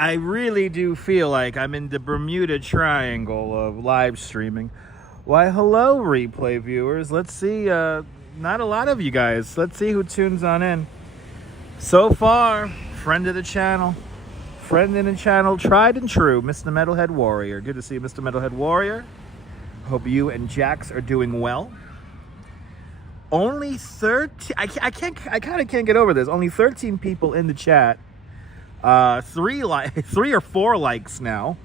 I really do feel like I'm in the Bermuda Triangle of live streaming. Why, hello, replay viewers. Let's see, not a lot of you guys. Let's see who tunes on in. So far, friend of the channel, tried and true, Mr. Metalhead Warrior. Good to see you, Mr. Metalhead Warrior. Hope you and Jax are doing well. Only 13, I kind of can't get over this. Only 13 people in the chat. Three or four likes now.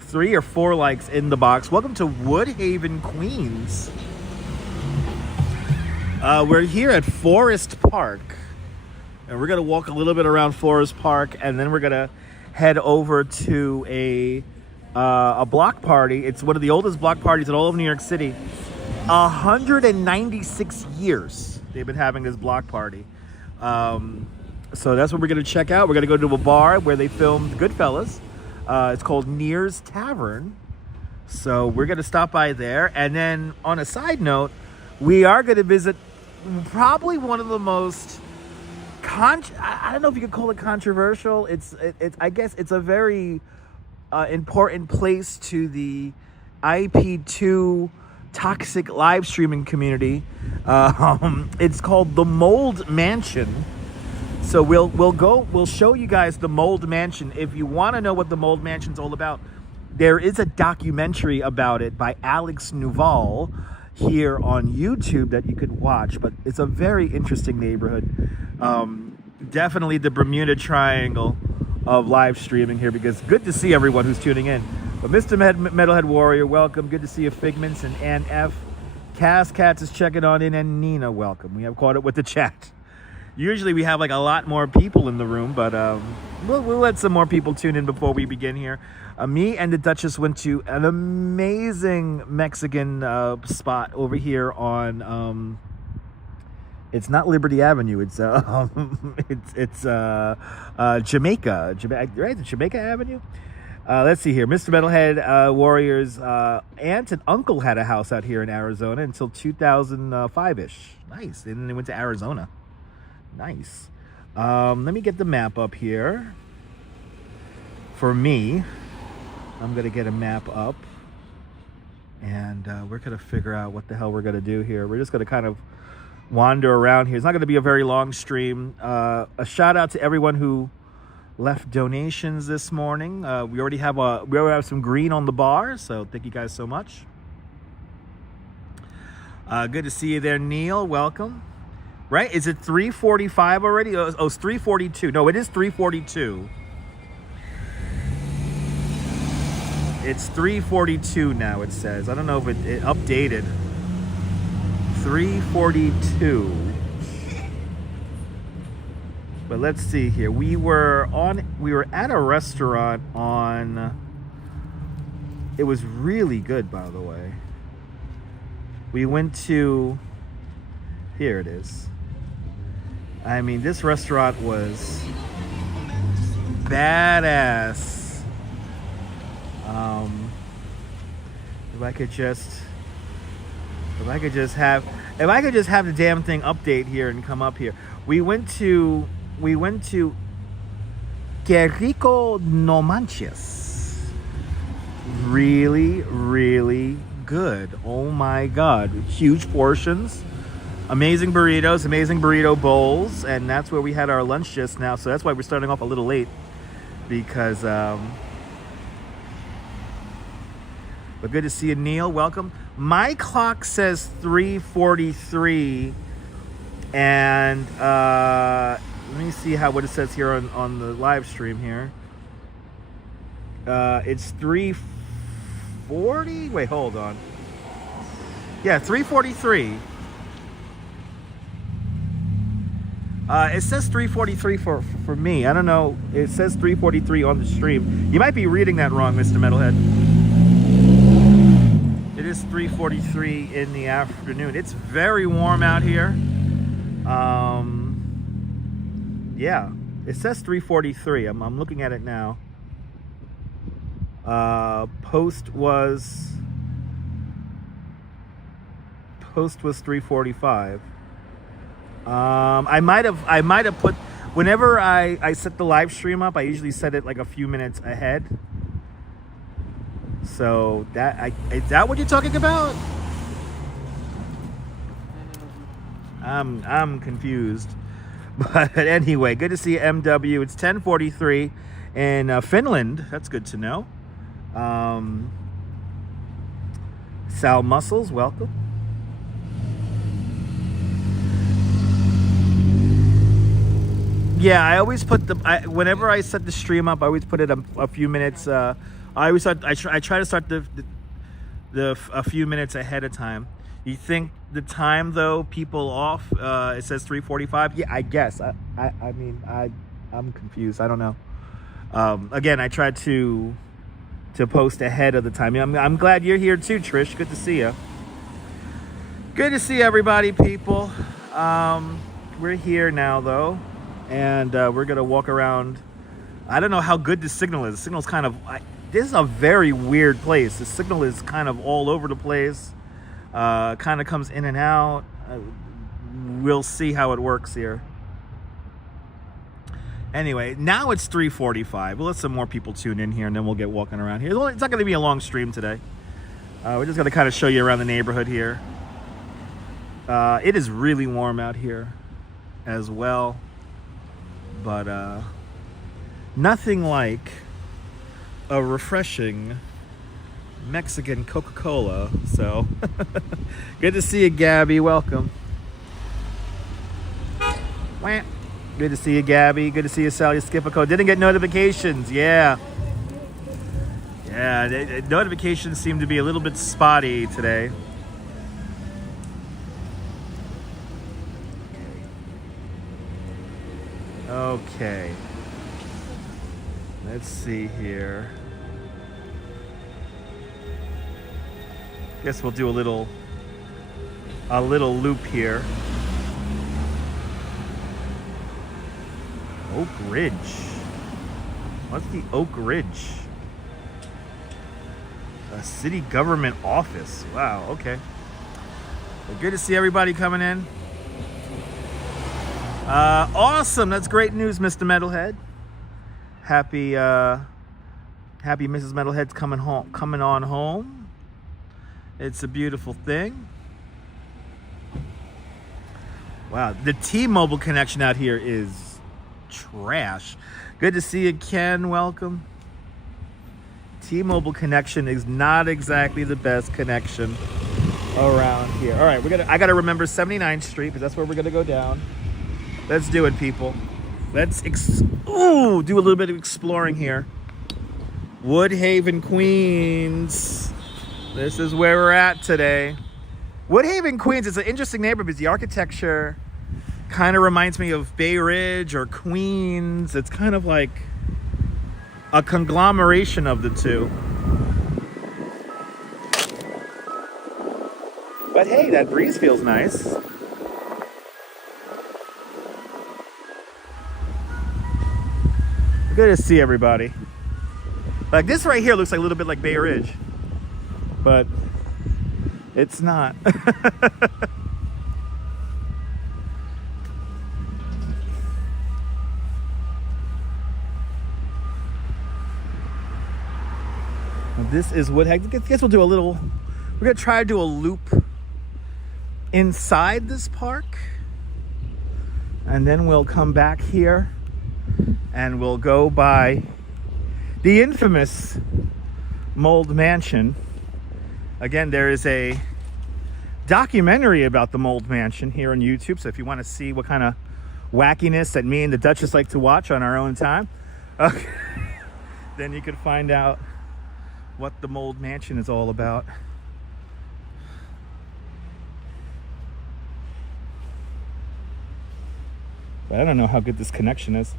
3 or 4 likes in the box. Welcome to Woodhaven, Queens. We're here at Forest Park, and we're gonna walk a little bit around Forest Park, and then we're gonna head over to a block party. It's one of the oldest block parties in all of New York City. 196 years they've been having this block party. So that's what we're going to check out. We're going to go to a bar where they filmed Goodfellas. It's called Neir's Tavern. So we're going to stop by there. And then on a side note, we are going to visit probably one of the most, I don't know if you could call it controversial. It's I guess it's a very important place to the IP2 toxic live streaming community. It's called the Mold Mansion. So we'll show you guys the Mold Mansion. If you want to know what the Mold Mansion's all about, there is a documentary about it by Alex Nuval here on YouTube that you could watch. But it's a very interesting neighborhood. Definitely the Bermuda Triangle of live streaming here, because good to see everyone who's tuning in. But Mr. Metalhead Warrior, welcome. Good to see you, Figments and Ann F. Cass Cats is checking on in, and Nina, welcome. We have caught up with the chat. Usually we have like a lot more people in the room, but we'll let some more people tune in before we begin here. Me and the Duchess went to an amazing Mexican spot over here on it's not Liberty Avenue. It's Jamaica, right? Jamaica Avenue. Let's see here. Mr. Metalhead Warrior's aunt and uncle had a house out here in Arizona until 2005-ish. Nice. And then they went to Arizona. Nice. Let me get the map up here. For me, I'm going to get a map up. And we're going to figure out what the hell we're going to do here. We're just going to kind of wander around here. It's not going to be a very long stream. A shout out to everyone who left donations this morning. We already have some green on the bar, so thank you guys so much. Good to see you there, Neil. Welcome. Right? Is it 3:45 already? Oh, it's 3:42. No, it is 3:42. It's 3:42 now, it says. I don't know if it updated. 3:42. But let's see here. We were at a restaurant on, it was really good, by the way. We went to, here it is. I mean, this restaurant was badass. If I could just have the damn thing update here and come up here. We went to Que Rico No Manches. Really, really good. Oh my God. Huge portions. Amazing burritos, amazing burrito bowls. And that's where we had our lunch just now. So that's why we're starting off a little late. Because, but good to see you, Neil. Welcome. My clock says 3:43. And, let me see what it says here on the live stream here. It's 3:40. Wait, hold on. Yeah, 3:43. It says 3:43 for me. I don't know. It says 3:43 on the stream. You might be reading that wrong, Mr. Metalhead. It is 3:43 in the afternoon. It's very warm out here. Yeah, it says 3:43. I'm looking at it now. Post was 3:45. I might have put, whenever I set the live stream up, I usually set it like a few minutes ahead. So is that what you're talking about? I'm confused. But anyway, good to see you, MW. It's 10:43 in Finland. That's good to know. Sal Muscles, welcome. Yeah, I always put whenever I set the stream up, I always put it a few minutes. I try to start a few minutes ahead of time. You think the time though, people off? It says 3:45. Yeah, I guess. I mean, I'm confused. I don't know. Again, I tried to post ahead of the time. I'm glad you're here too, Trish. Good to see you. Good to see everybody, people. We're here now though, and we're gonna walk around. I don't know how good the signal is. The signal's kind of. This is a very weird place. The signal is kind of all over the place. Kind of comes in and out. We'll see how it works here. Anyway, now it's 3:45. We'll let some more people tune in here, and then we'll get walking around here. It's not going to be a long stream today. We're just going to kind of show you around the neighborhood here. It is really warm out here as well. But nothing like a refreshing Mexican Coca-Cola. So good to see you, Gabby. Welcome. Good to see you, Gabby. Good to see you, Sally Skipico. Didn't get notifications. Yeah, notifications seem to be a little bit spotty today. Okay, let's see here. Guess we'll do a little loop here. Oak Ridge. What's the Oak Ridge? A city government office. Wow, okay. Well, good to see everybody coming in. Awesome. That's great news, Mr. Metalhead. Happy Mrs. Metalhead's coming on home. It's a beautiful thing. Wow, the T-Mobile connection out here is trash. Good to see you, Ken. Welcome. T-Mobile connection is not exactly the best connection around here. All right, I gotta remember 79th Street because that's where we're gonna go down. Let's do it, people. Let's do a little bit of exploring here. Woodhaven, Queens. This is where we're at today. Woodhaven, Queens is an interesting neighborhood because the architecture kind of reminds me of Bay Ridge or Queens. It's kind of like a conglomeration of the two. But hey, that breeze feels nice. Good to see everybody. Like this right here looks like a little bit like Bay Ridge, but it's not. This is Woodhaven. I guess we'll do a little, we're gonna try to do a loop inside this park, and then we'll come back here and we'll go by the infamous Mold Mansion. Again, there is a documentary about the Mold Mansion here on YouTube, so if you want to see what kind of wackiness that me and the Duchess like to watch on our own time, okay, then you can find out what the Mold Mansion is all about. But I don't know how good this connection is.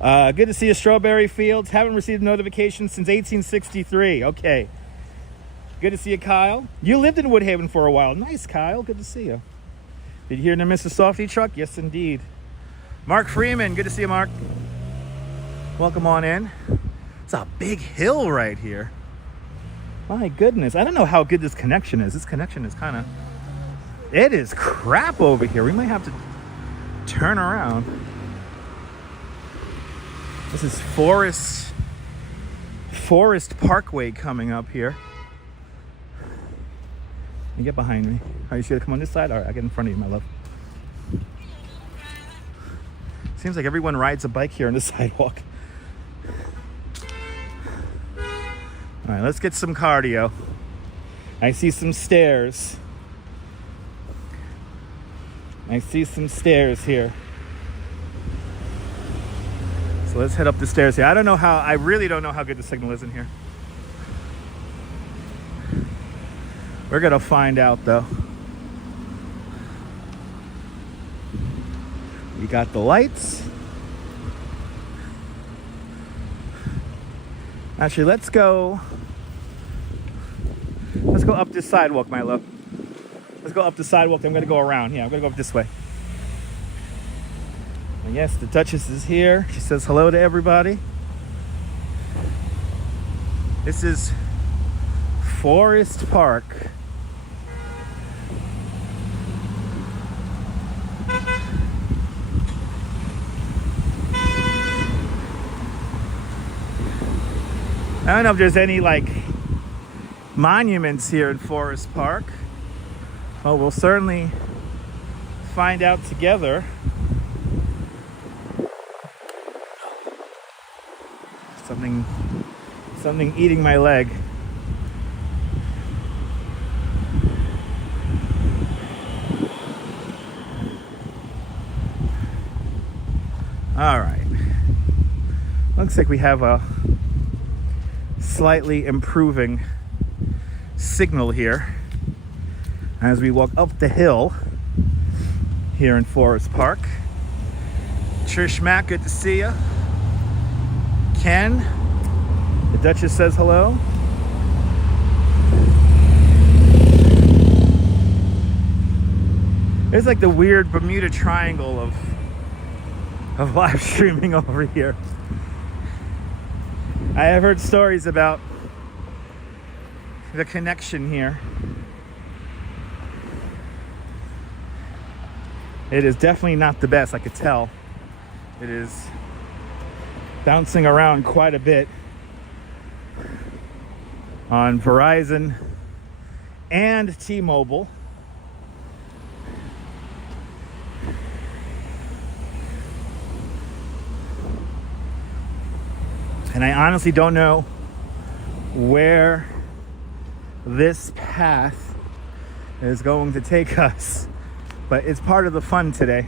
Good to see you, Strawberry Fields. Haven't received notifications since 1863. Okay. Good to see you, Kyle. You lived in Woodhaven for a while. Nice, Kyle. Good to see you. Did you hear the Mr. Softy truck? Yes, indeed. Mark Freeman. Good to see you, Mark. Welcome on in. It's a big hill right here. My goodness. I don't know how good this connection is. This connection is kind of... It is crap over here. We might have to turn around. This is Forest Parkway coming up here. You get behind me. Are you sure to come on this side? All right, I'll get in front of you, my love. Seems like everyone rides a bike here on the sidewalk. All right, let's get some cardio. I see some stairs. I see some stairs here. So let's head up the stairs here. I really don't know how good the signal is in here. We're gonna find out though. We got the lights. Actually, let's go up this sidewalk, my love. Let's go up the sidewalk. I'm gonna go around. Yeah, I'm gonna go up this way. And yes, the Duchess is here. She says hello to everybody. This is Forest Park. I don't know if there's any like monuments here in Forest Park. Well, we'll certainly find out together. Something eating my leg. All right. Looks like we have a slightly improving signal here as we walk up the hill here in Forest Park. Trish Mack, good to see you. Ken, the Duchess says hello. It's like the weird Bermuda Triangle of live streaming over here. I have heard stories about the connection here. It is definitely not the best, I could tell. It is bouncing around quite a bit on Verizon and T-Mobile. And I honestly don't know where this path is going to take us, but it's part of the fun today.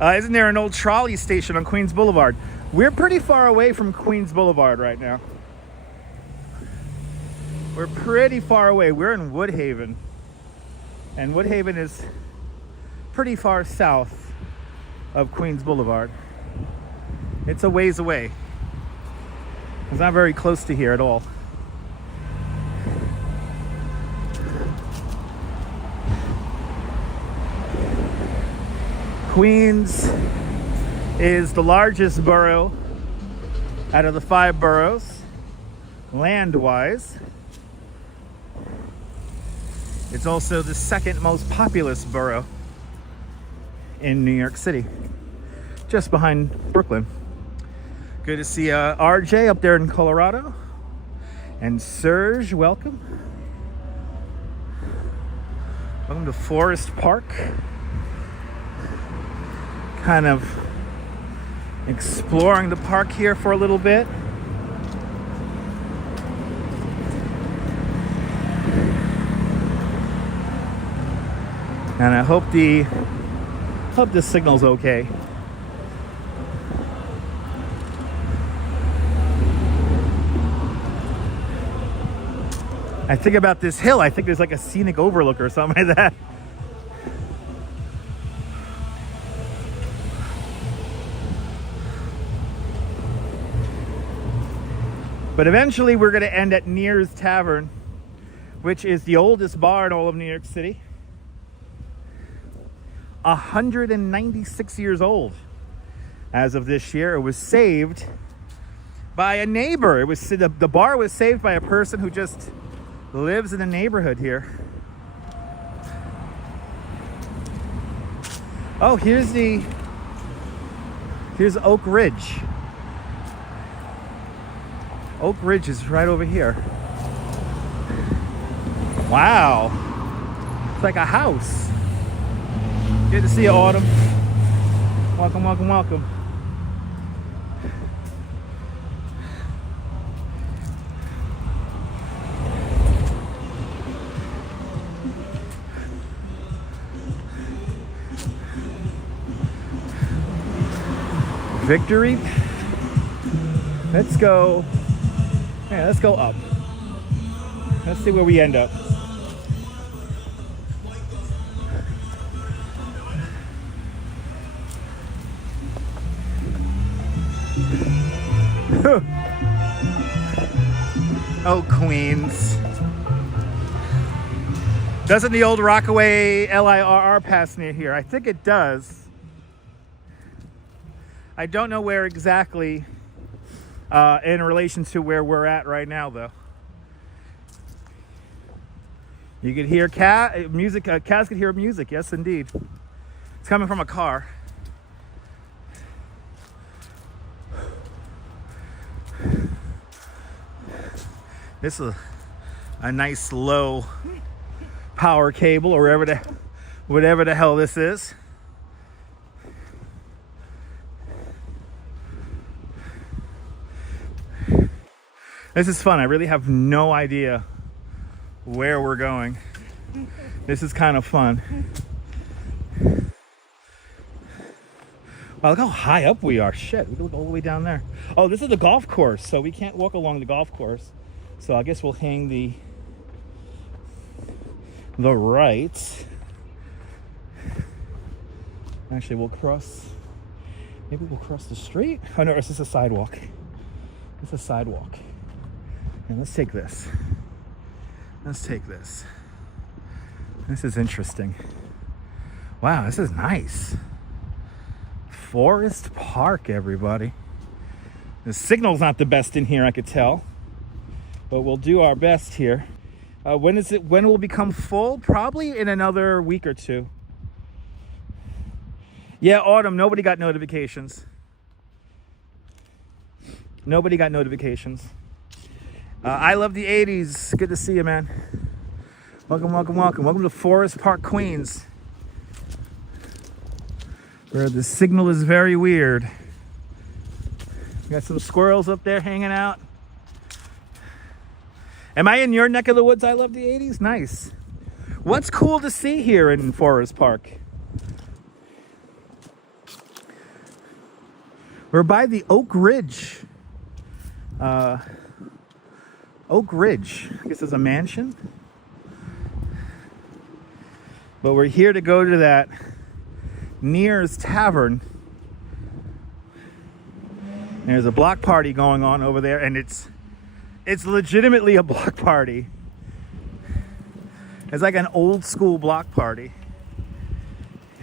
Isn't there an old trolley station on Queens Boulevard? We're pretty far away from Queens Boulevard right now. We're pretty far away. We're in Woodhaven. And Woodhaven is pretty far south of Queens Boulevard. It's a ways away. It's not very close to here at all. Queens is the largest borough out of the 5 boroughs, land-wise. It's also the second most populous borough in New York City, just behind Brooklyn. Good to see RJ up there in Colorado. And Serge, welcome. Welcome to Forest Park. Kind of exploring the park here for a little bit. And I hope the signal's okay. I think about this hill, I think there's like a scenic overlook or something like that. But eventually we're going to end at Neir's Tavern, which is the oldest bar in all of New York City. 196 years old as of this year. It was saved by a neighbor. It was the bar was saved by a person who just lives in the neighborhood here. Oh, here's Oak Ridge. Oak Ridge is right over here. Wow. It's like a house. Good to see you, Autumn. Welcome, welcome, welcome. Victory. Let's go. Yeah, let's go up. Let's see where we end up. Oh, Queens. Doesn't the old Rockaway LIRR pass near here? I think it does. I don't know where exactly in relation to where we're at right now, though. You could hear music. Kaz could hear music. Yes, indeed. It's coming from a car. This is a nice low power cable, or whatever the hell this is. This is fun. I really have no idea where we're going. This is kind of fun. Wow, look how high up we are. Shit, we can look all the way down there. Oh, this is the golf course, so we can't walk along the golf course. So I guess we'll hang the right. Actually, we'll cross. Maybe we'll cross the street. Oh no, it's just a sidewalk. It's a sidewalk. And let's take this. Let's take this. This is interesting. Wow, this is nice. Forest Park, everybody. The signal's not the best in here, I could tell. But we'll do our best here. When will it become full? Probably in another week or two. Yeah, Autumn, nobody got notifications. Nobody got notifications. I love the 80s. Good to see you, man. Welcome, welcome, welcome. Welcome to Forest Park, Queens, where the signal is very weird. Got some squirrels up there hanging out. Am I in your neck of the woods? I love the 80s. Nice. What's cool to see here in Forest Park? We're by the Oak Ridge. Oak Ridge. I guess it's a mansion. But we're here to go to that Neir's Tavern. There's a block party going on over there, and it's legitimately a block party. It's like an old school block party.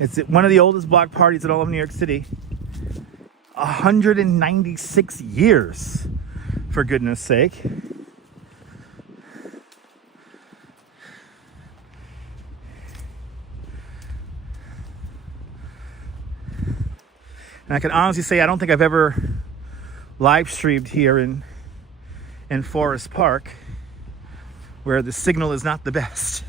It's one of the oldest block parties in all of New York City. 196 years, for goodness sake. And I can honestly say I don't think I've ever live streamed here in Forest Park, where the signal is not the best.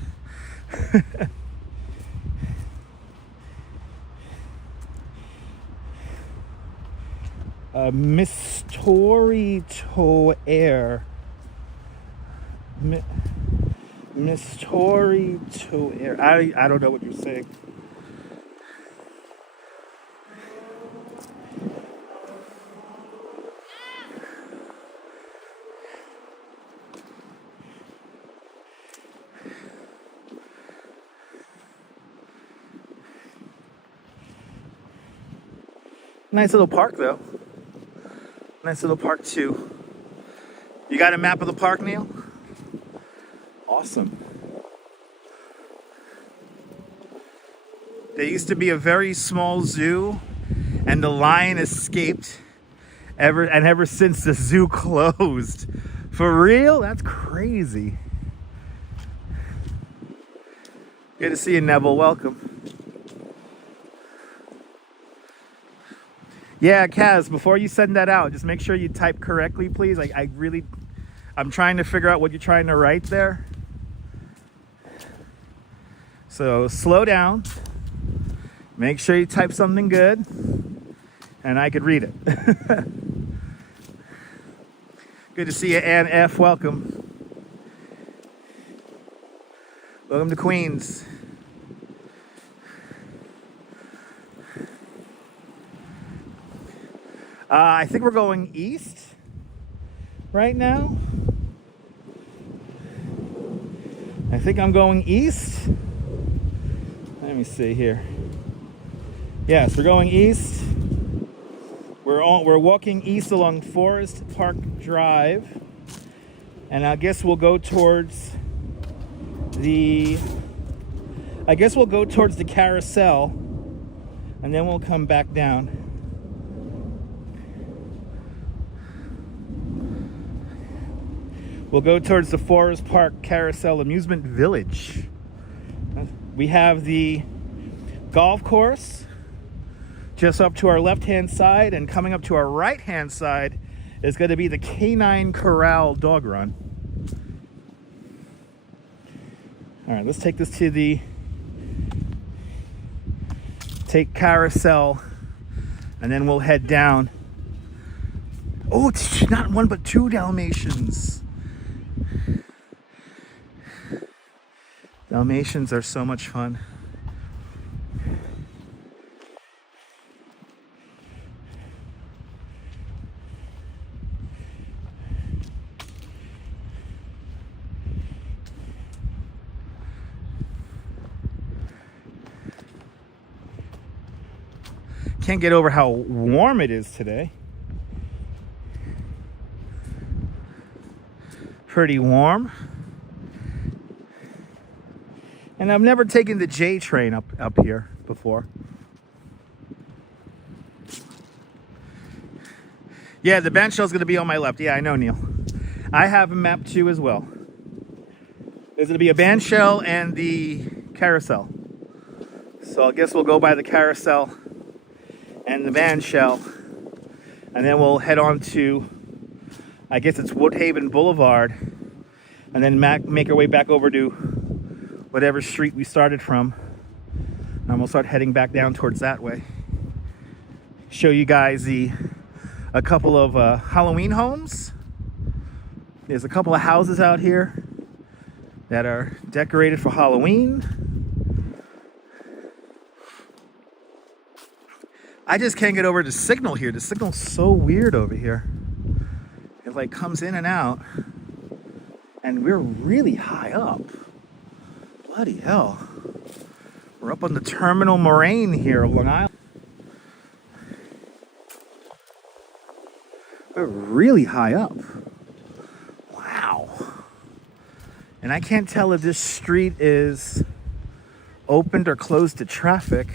Miss Tori to Air. Miss Tori to Air. I don't know what you're saying. Nice little park, though. Nice little park, too. You got a map of the park, Neil? Awesome. There used to be a very small zoo, and the lion escaped ever since the zoo closed. For real? That's crazy. Good to see you, Neville. Welcome. Yeah, Kaz, before you send that out, just make sure you type correctly, please. I'm trying to figure out what you're trying to write there. So slow down. Make sure you type something good, and I could read it. Good to see you, Ann F. Welcome. Welcome to Queens. I think we're going east right now. I think I'm going east. Let me see here. Yes, we're going east. We're walking east along Forest Park Drive, and I guess we'll go towards the Carousel, and then we'll come back down. We'll go towards the Forest Park Carousel Amusement Village. We have the golf course just up to our left-hand side, and coming up to our right-hand side is going to be the Canine Corral Dog Run. All right, let's take this to take Carousel, and then we'll head down. Oh, it's not one but two Dalmatians. Dalmatians are so much fun. Can't get over how warm it is today. Pretty warm. And I've never taken the J train up here before. Yeah, the band shell's gonna be on my left. Yeah, I know, Neil. I have a map too as well. There's gonna be a band shell and the Carousel. So I guess we'll go by the Carousel and the band shell, and then we'll head on to, I guess it's Woodhaven Boulevard, and then make our way back over to whatever street we started from, and we'll start heading back down towards that way. Show you guys a couple of Halloween homes. There's a couple of houses out here that are decorated for Halloween. I just can't get over the signal here. The signal's so weird over here. It like comes in and out, and we're really high up. Bloody hell. We're up on the terminal moraine here of Long Island. We're really high up. Wow. And I can't tell if this street is opened or closed to traffic.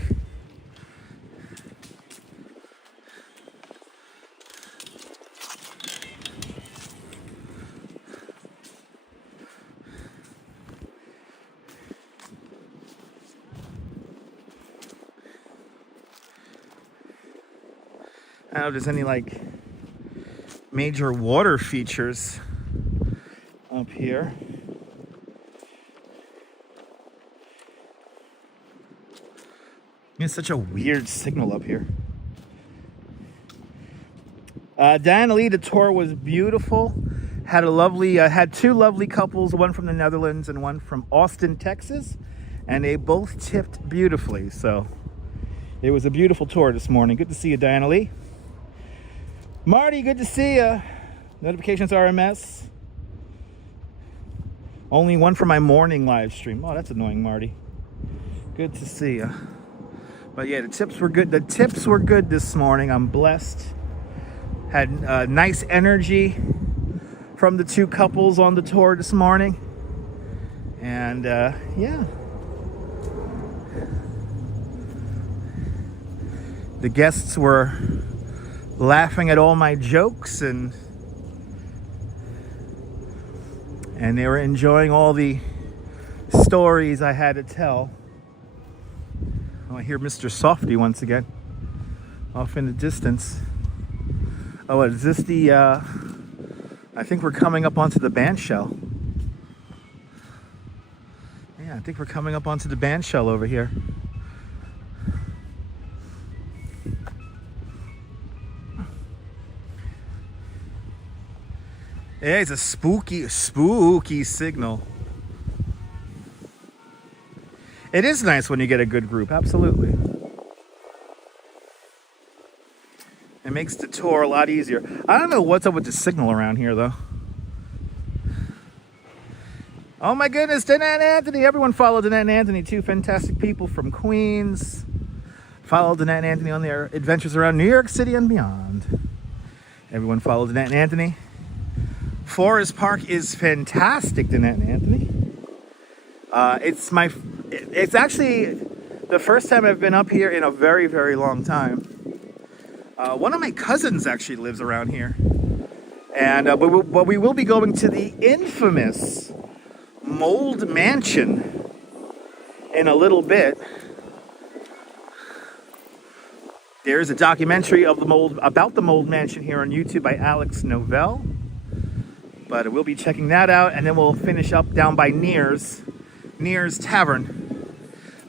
I don't know if there's any like major water features up here. It's such a weird signal up here. Diana Lee, the tour was beautiful. Had two lovely couples, one from the Netherlands and one from Austin, Texas, and they both tipped beautifully. So it was a beautiful tour this morning. Good to see you, Diana Lee. Marty, good to see you. Notifications are a mess. Only one for my morning live stream. Oh, that's annoying, Marty. Good to see you. But yeah, the tips were good. The tips were good this morning. I'm blessed. Had nice energy from the two couples on the tour this morning. And yeah. The guests were laughing at all my jokes and they were enjoying all the stories I had to tell. Oh, I hear Mr. Softy once again, off in the distance. Oh, is this the, I think we're coming up onto the band shell. Yeah, I think we're coming up onto the band shell over here. Yeah, it's a spooky signal. It is nice when you get a good group, absolutely. It makes the tour a lot easier. I don't know what's up with the signal around here, though. Oh my goodness, Danette and Anthony. Everyone follow Danette and Anthony, two fantastic people from Queens. Follow Danette and Anthony on their adventures around New York City and beyond. Everyone follow Danette and Anthony. Forest Park is fantastic, Danette and Anthony. It's actually the first time I've been up here in a very, very long time. One of my cousins actually lives around here. And but we will be going to the infamous Mold Mansion in a little bit. There's a documentary of about the Mold Mansion here on YouTube by Alex Novell. But we'll be checking that out, and then we'll finish up down by Neir's Tavern.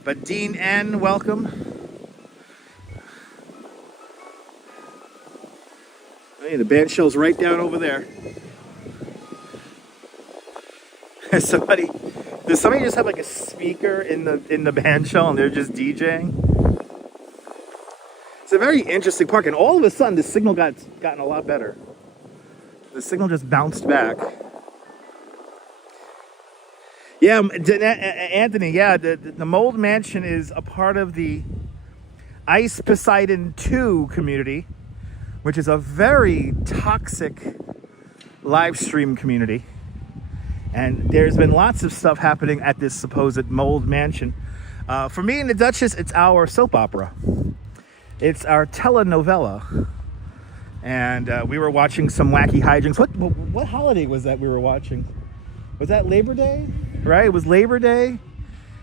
But Dean N, welcome. Hey, the band shell's right down over there. Does somebody just have like a speaker in the band shell and they're just DJing? It's a very interesting park, and all of a sudden the signal gotten a lot better. The signal just bounced back. Yeah, Anthony, yeah, the Mold Mansion is a part of the Ice Poseidon 2 community, which is a very toxic live stream community. And there's been lots of stuff happening at this supposed Mold Mansion. For me and the Duchess, it's our soap opera. It's our telenovela. And we were watching some wacky hijinks. What holiday was that we were watching? Was that Labor Day? Right? It was Labor Day.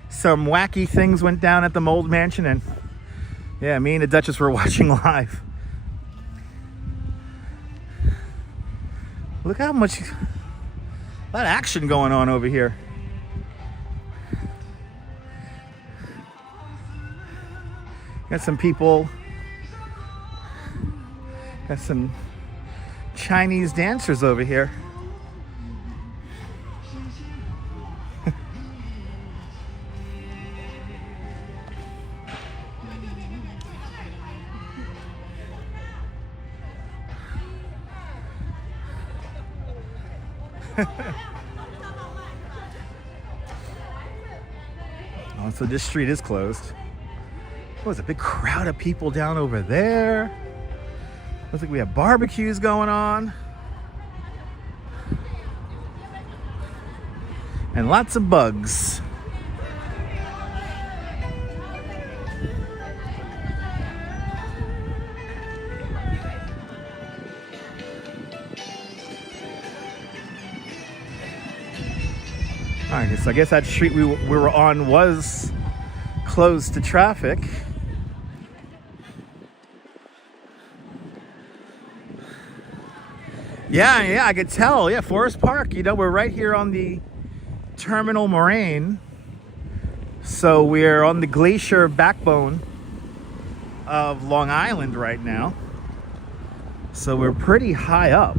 Some wacky things went down at the Mold Mansion, and yeah, me and the Duchess were watching live. Look how much, a lot of action going on over here. Got some people. Got some Chinese dancers over here. Oh, so this street is closed. Oh, there's a big crowd of people down over there. Looks like we have barbecues going on. And lots of bugs. Alright, so I guess that street we were on was closed to traffic. Yeah, I could tell. Yeah, Forest Park. You know, we're right here on the terminal moraine. So we're on the glacier backbone of Long Island right now. So we're pretty high up.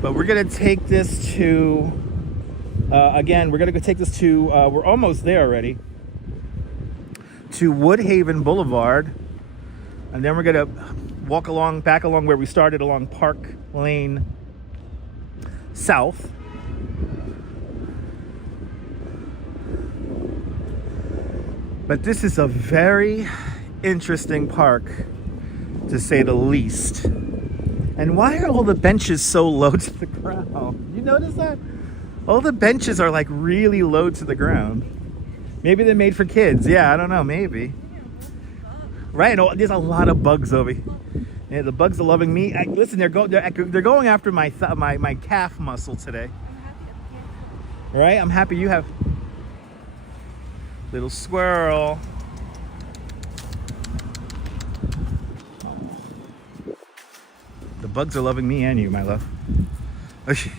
But we're gonna take this to, again, we're gonna go take this to, we're almost there already, to Woodhaven Boulevard. And then we're gonna walk back along where we started, along Park Lane South. But this is a very interesting park, to say the least. And why are all the benches so low to the ground? You notice that? All the benches are like really low to the ground. Maybe they're made for kids. Yeah, I don't know, maybe. Right, no, there's a lot of bugs over here. Yeah, the bugs are loving me. Listen, they're going after my my calf muscle today. Right, I'm happy you have. Little squirrel. Oh. The bugs are loving me and you, my love. Okay.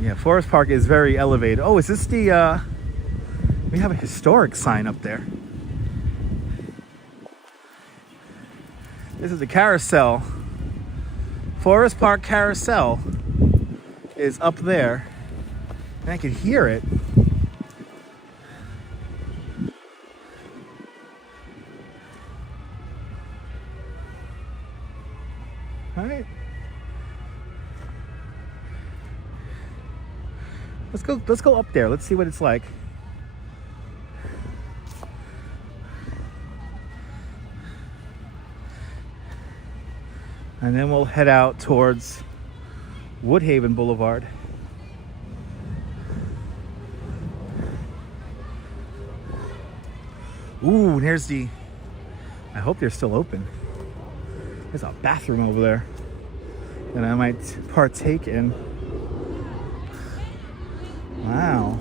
Yeah, Forest Park is very elevated. Oh, is this the we have a historic sign up there. This is the Carousel. Forest Park Carousel is up there. And I can hear it. All right. Let's go up there. Let's see what it's like. And then we'll head out towards Woodhaven Boulevard. Ooh, there's the, I hope they're still open. There's a bathroom over there that I might partake in. Wow.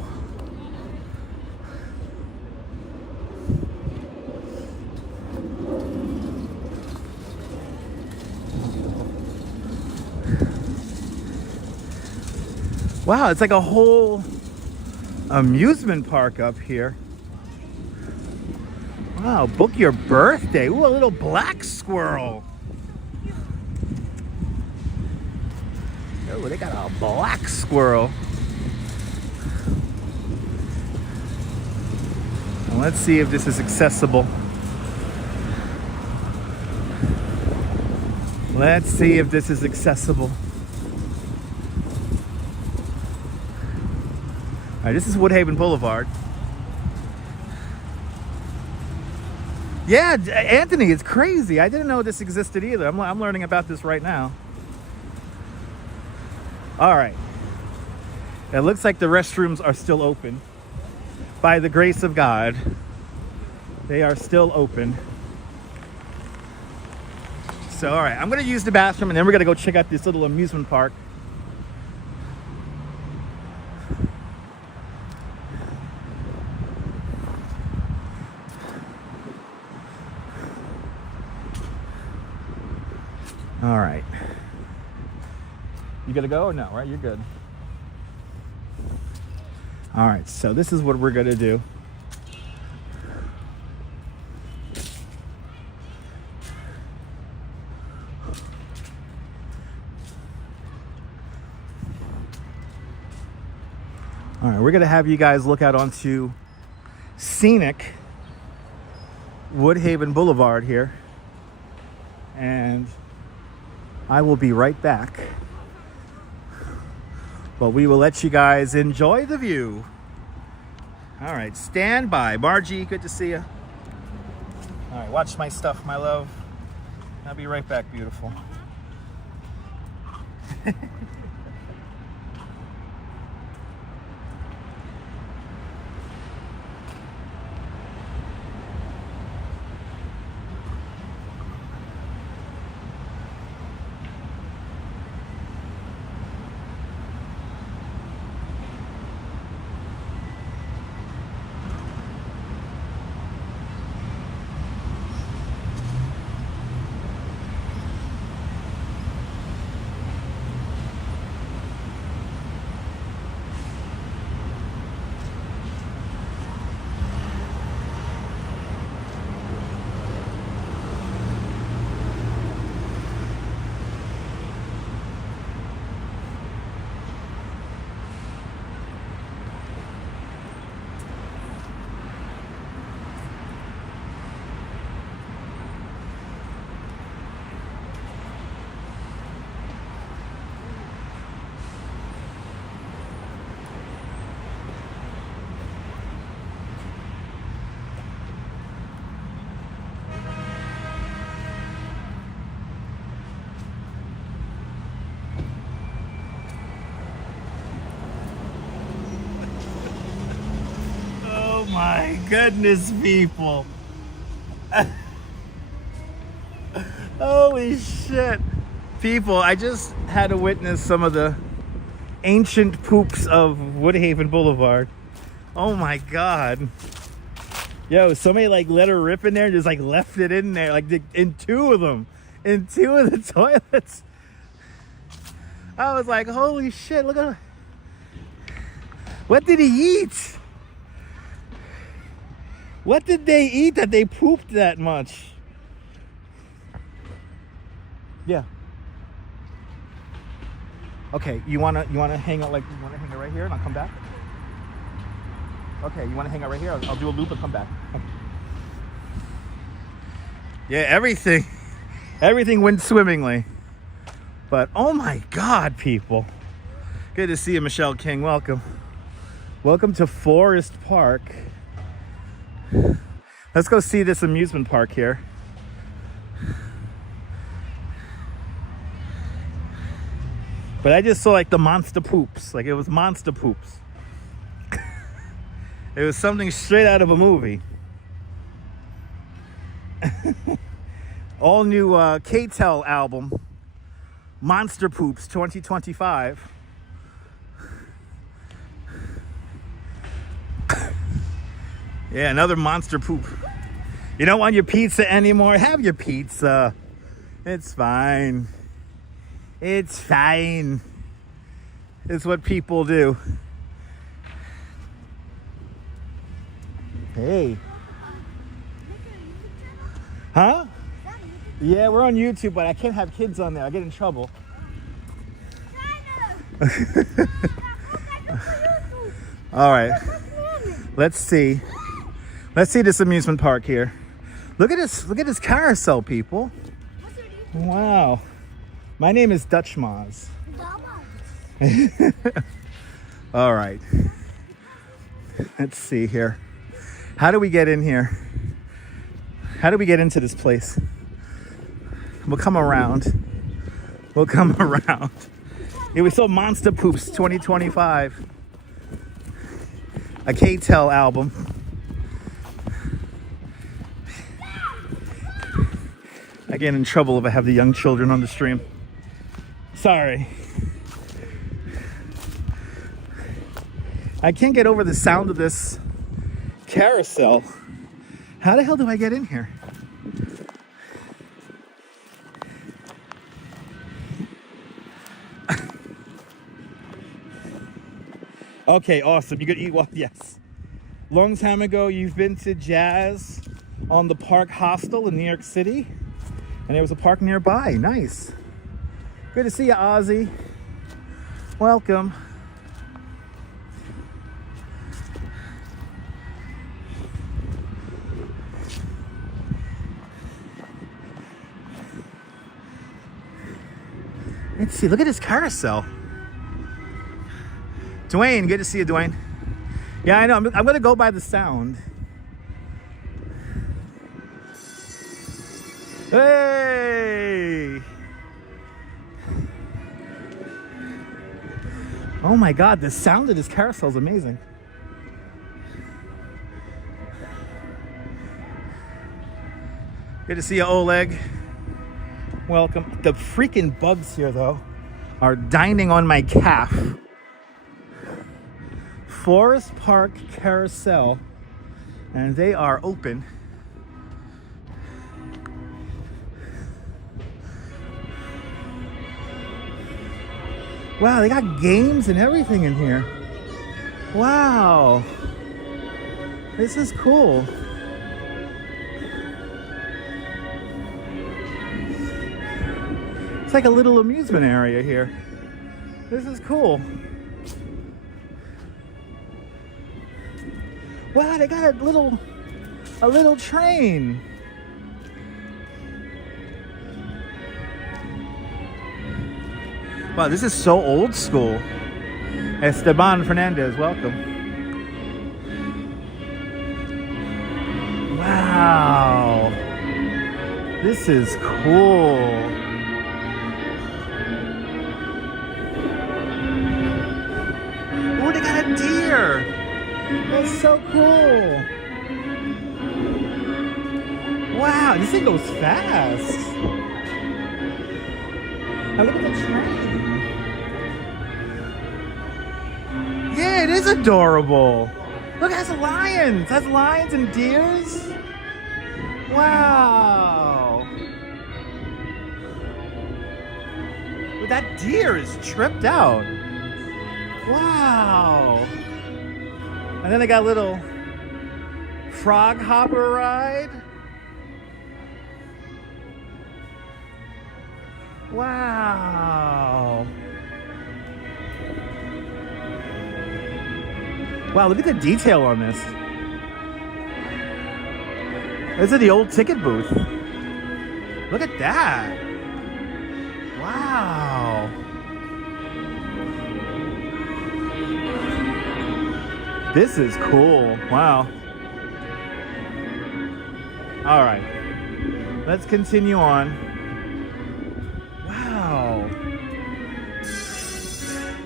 Wow, it's like a whole amusement park up here. Wow, book your birthday. Ooh, a little black squirrel. Oh, they got a black squirrel. Now let's see if this is accessible. Let's see if this is accessible. All right, this is Woodhaven Boulevard. Yeah, Anthony, it's crazy. I didn't know this existed either. I'm learning about this right now. All right. It looks like the restrooms are still open. By the grace of God, they are still open. So, all right, I'm going to use the bathroom, and then we're going to go check out this little amusement park. All right. You gonna go or no, right? You're good. All right, so this is what we're gonna do. All right, we're gonna have you guys look out onto scenic Woodhaven Boulevard here. And I will be right back. But we will let you guys enjoy the view. All right, stand by. Margie, good to see you. All right, watch my stuff, my love. I'll be right back, beautiful. goodness, people. Holy shit. People, I just had to witness some of the ancient poops of Woodhaven Boulevard. Oh my god. Yo, somebody like let her rip in there and just like left it in there, like in two of them, in two of the toilets. I was like, holy shit, look at, what did he eat? What did they eat that they pooped that much? Yeah. Okay, you wanna hang out, like, you wanna hang out right here and I'll come back? Okay, you wanna hang out right here? I'll do a loop and come back. Yeah, everything went swimmingly. But oh my god, people. Good to see you, Michelle King. Welcome. Welcome to Forest Park. Let's go see this amusement park here. But I just saw like the monster poops. Like it was monster poops. It was something straight out of a movie. All new K-Tel album, Monster Poops 2025. Yeah, another monster poop. You don't want your pizza anymore? Have your pizza. It's fine. It's fine. It's what people do. Hey. Huh? Yeah, we're on YouTube, but I can't have kids on there. I get in trouble. All right. Let's see. Let's see this amusement park here. Look at this. Look at this carousel, people. Wow. My name is Dutch Maz. All right. Let's see here. How do we get in here? How do we get into this place? We'll come around. We'll come around. Yeah, we saw Monster Poops 2025. A K-Tel album. I get in trouble if I have the young children on the stream. Sorry. I can't get over the sound of this carousel. How the hell do I get in here? Okay, awesome. You could eat well, yes. Long time ago, you've been to Jazz on the Park Hostel in New York City, and there was a park nearby. Nice. Good to see you, Ozzy. Welcome. Let's see. Look at this carousel. Dwayne, good to see you, Dwayne. Yeah, I know. I'm going to go by the sound. Hey! Oh my God, the sound of this carousel is amazing. Good to see you, Oleg. Welcome. The freaking bugs here, though, are dining on my calf. Forest Park Carousel, and they are open. Wow, they got games and everything in here. Wow, this is cool. It's like a little amusement area here. This is cool. Wow, they got a little train. Wow, this is so old school. Esteban Fernandez, welcome. Wow. This is cool. Oh, they got a deer. That's so cool. Wow, this thing goes fast. Now look at the train. Yeah, it is adorable. Look, it has lions. It has lions and deers. Wow. Well, that deer is tripped out. Wow. And then they got a little frog hopper ride. Wow. Wow, look at the detail on this. This is the old ticket booth. Look at that. Wow. This is cool. Wow. All right. Let's continue on. Wow.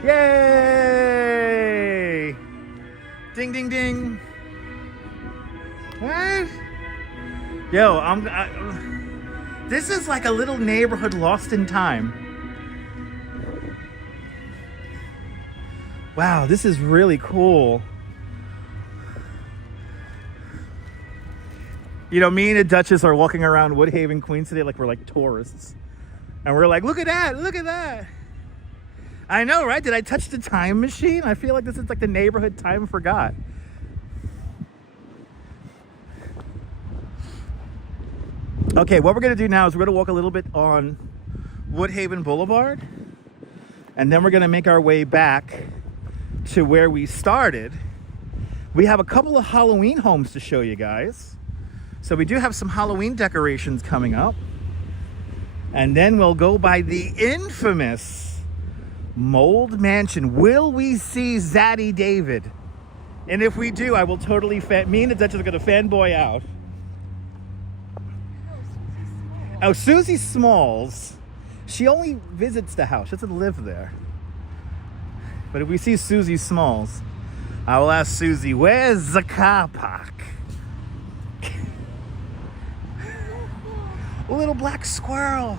Yay! Ding, ding, ding. What? Yo, this is like a little neighborhood lost in time. Wow, this is really cool. You know, me and the Duchess are walking around Woodhaven, Queens today like we're like tourists. And we're like, look at that, look at that. I know, right? Did I touch the time machine? I feel like this is like the neighborhood time forgot. Okay, what we're gonna do now is we're gonna walk a little bit on Woodhaven Boulevard, and then we're gonna make our way back to where we started. We have a couple of Halloween homes to show you guys. So we do have some Halloween decorations coming up. And then we'll go by the infamous Mold Mansion. Will we see Zaddy David? And if we do, I will totally me and the Duchess are gonna fanboy out. Oh, Susie Smalls. She only visits the house. She doesn't live there. But if we see Susie Smalls, I will ask Susie, where's the car park? A little black squirrel.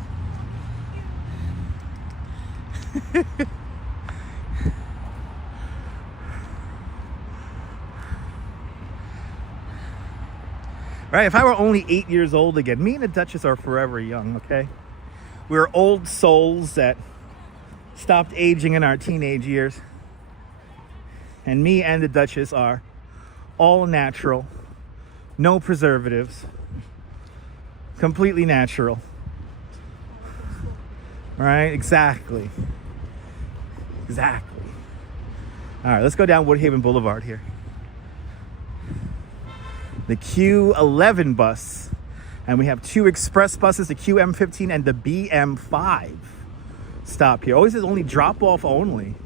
Right, if I were only 8 years old again, me and the Duchess are forever young, okay? We're old souls that stopped aging in our teenage years. And me and the Duchess are all natural, no preservatives, completely natural. Right, exactly. Exactly. All right, let's go down Woodhaven Boulevard here. The Q11 bus, and we have two express buses, the QM15 and the BM5 stop here. Always says only drop off only.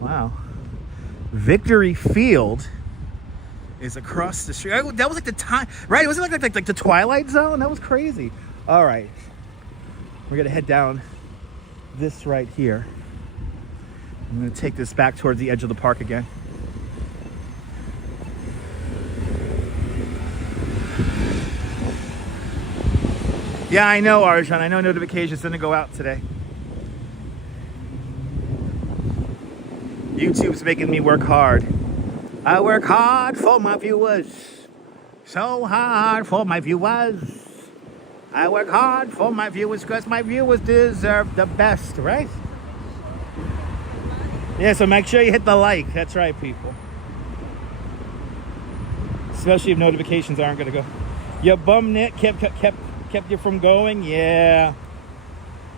Wow. Victory Field is across the street. That was like the time, right? It wasn't like the Twilight Zone. That was crazy. All right, we're gonna head down this right here. I'm gonna take this back towards the edge of the park again. Yeah, I know, Arjan. I know notifications didn't go out today. YouTube's making me work hard. I work hard for my viewers. So hard for my viewers. I work hard for my viewers because my viewers deserve the best, right? Yeah, so make sure you hit the like. That's right, people. Especially if notifications aren't going to go. Your bum net kept you from going? Yeah.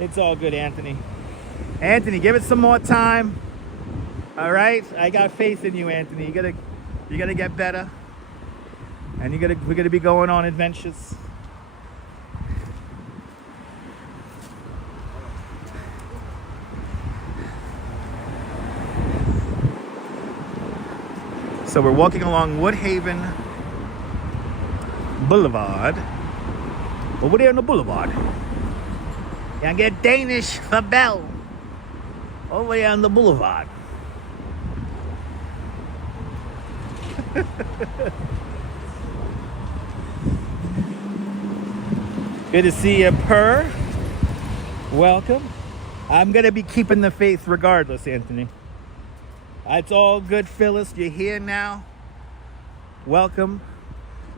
It's all good, Anthony. Anthony, give it some more time. All right? I got faith in you, Anthony. You gotta get better. And we're gonna be going on adventures. So we're walking along Woodhaven Boulevard. Over there on the boulevard. You get Danish for Bell. Over there on the boulevard. Good to see you, Per. Welcome. I'm going to be keeping the faith regardless, Anthony. It's all good, Phyllis. You're here now. Welcome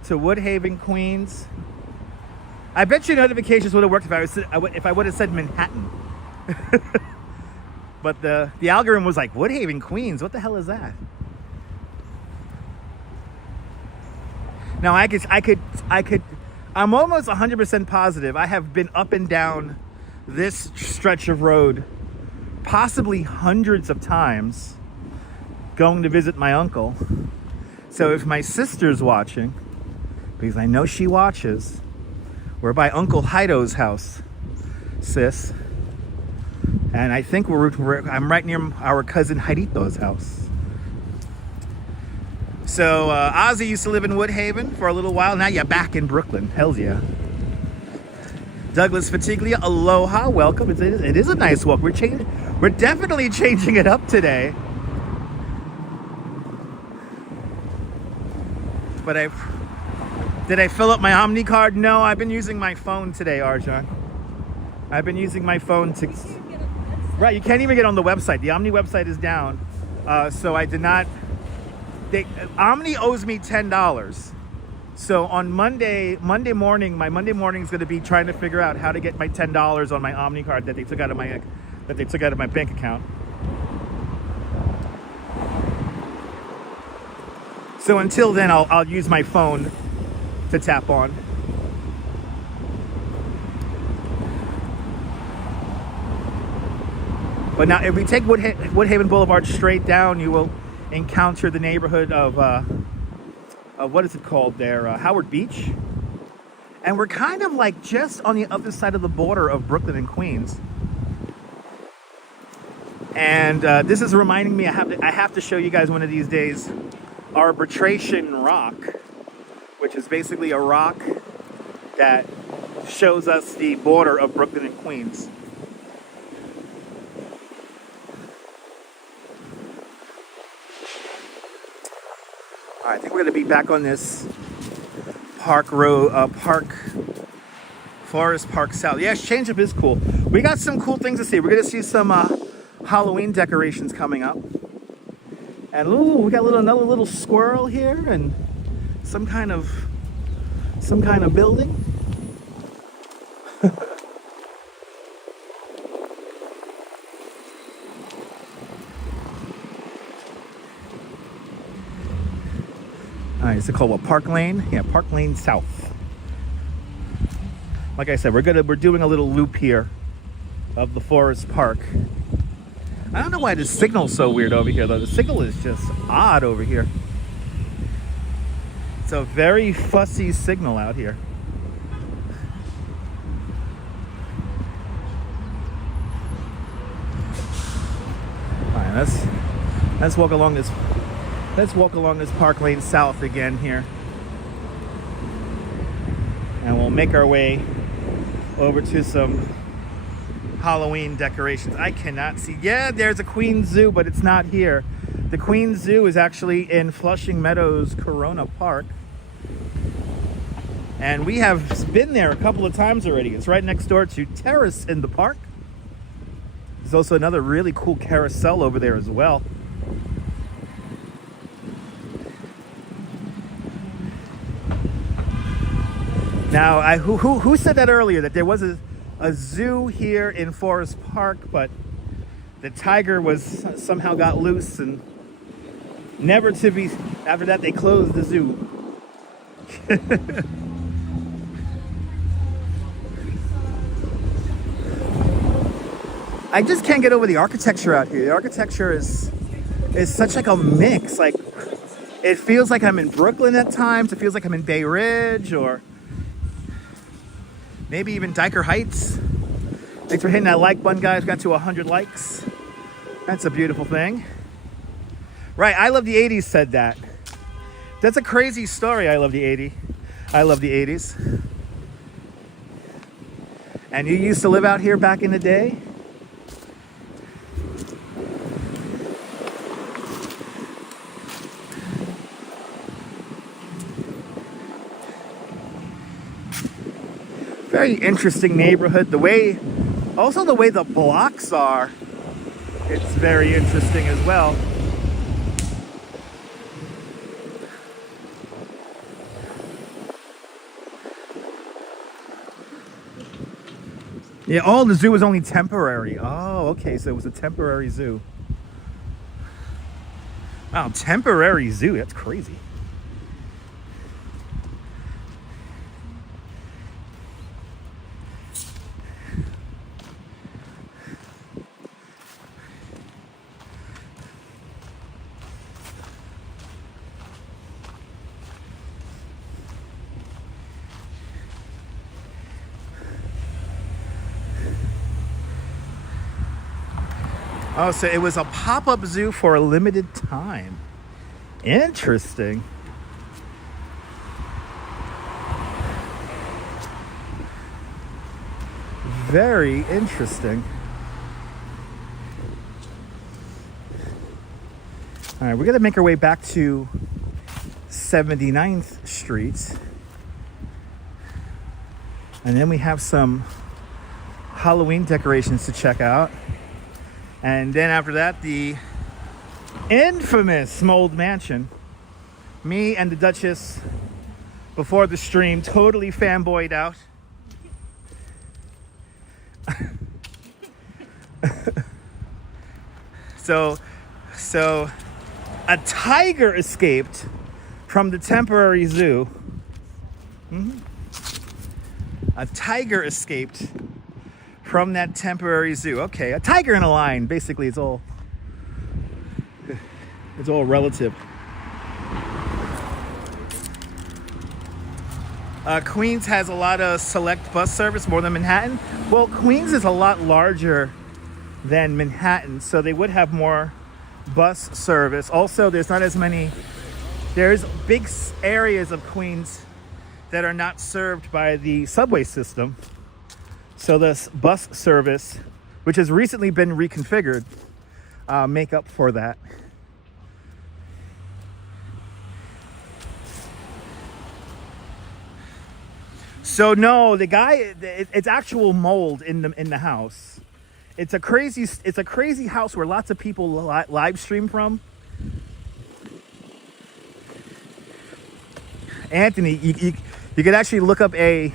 to Woodhaven, Queens. I bet your notifications would have worked if I would have said Manhattan. But the algorithm was like, Woodhaven, Queens. What the hell is that? Now I'm almost 100% positive. I have been up and down this stretch of road possibly hundreds of times going to visit my uncle. So if my sister's watching, because I know she watches, we're by Uncle Hido's house, sis. And I think I'm right near our cousin Jairito's house. So Ozzy used to live in Woodhaven for a little while. Now you're back in Brooklyn. Hells yeah. Douglas Fatiglia, aloha, welcome. It is a nice walk. We're definitely changing it up today. But did I fill up my Omni card? No, I've been using my phone today, Arjan. I've been using my phone to... Right, you can't even get on the website. The Omni website is down. So I did not... Omni owes me $10. So on Monday morning, my Monday morning is going to be trying to figure out how to get my $10 on my Omni card that they took out of my bank account. So until then, I'll use my phone to tap on. But now, if we take Woodhaven Boulevard straight down, you will encounter the neighborhood of what is it called there? Howard Beach. And we're kind of like just on the other side of the border of Brooklyn and Queens. And this is reminding me, I have to show you guys one of these days, Arbitration Rock, which is basically a rock that shows us the border of Brooklyn and Queens. All right, I think we're going to be back on this Forest Park South. Yeah, Change Up is cool. We got some cool things to see. We're going to see some Halloween decorations coming up. And ooh, we got another little squirrel here and some kind of building. All right, is it called what? Park Lane? Yeah, Park Lane South. Like I said, we're doing a little loop here of the Forest Park. I don't know why the signal's so weird over here, though. The signal is just odd over here. It's a very fussy signal out here. All right, let's walk along this. Let's walk along this Park Lane South again here. And we'll make our way over to some Halloween decorations. I cannot see. Yeah, there's a Queens Zoo, but it's not here. The Queens Zoo is actually in Flushing Meadows, Corona Park. And we have been there a couple of times already. It's right next door to Terrace in the park. There's also another really cool carousel over there as well. Now, who said that earlier, that there was a zoo here in Forest Park, but the tiger somehow got loose and never to be, after that they closed the zoo. I just can't get over the architecture out here. The architecture is such like a mix. Like, it feels like I'm in Brooklyn at times. It feels like I'm in Bay Ridge or maybe even Dyker Heights. Thanks for hitting that like button, guys. We got to 100 likes. That's a beautiful thing. Right, I love the 80s said that. That's a crazy story. I love the 80s. And you used to live out here back in the day? Very interesting neighborhood. The way the blocks are, it's very interesting as well. Yeah, oh, the zoo was only temporary. Oh, okay, so it was a temporary zoo. Wow, temporary zoo, that's crazy. Oh, so it was a pop-up zoo for a limited time. Interesting. Very interesting. All right, we're gonna make our way back to 79th Street. And then we have some Halloween decorations to check out. And then after that, the infamous Mold Mansion. Me and the Duchess, before the stream, totally fanboyed out. So a tiger escaped from the temporary zoo. A tiger escaped from that temporary zoo. Okay, a tiger and a lion. Basically, it's all relative. Queens has a lot of select bus service, more than Manhattan. Well, Queens is a lot larger than Manhattan, so they would have more bus service. Also, there's not as many. There's big areas of Queens that are not served by the subway system. So this bus service, which has recently been reconfigured, make up for that. So no, the guy, it's actual mold in the house. It's a crazy house where lots of people live stream from. Anthony, you could actually look up a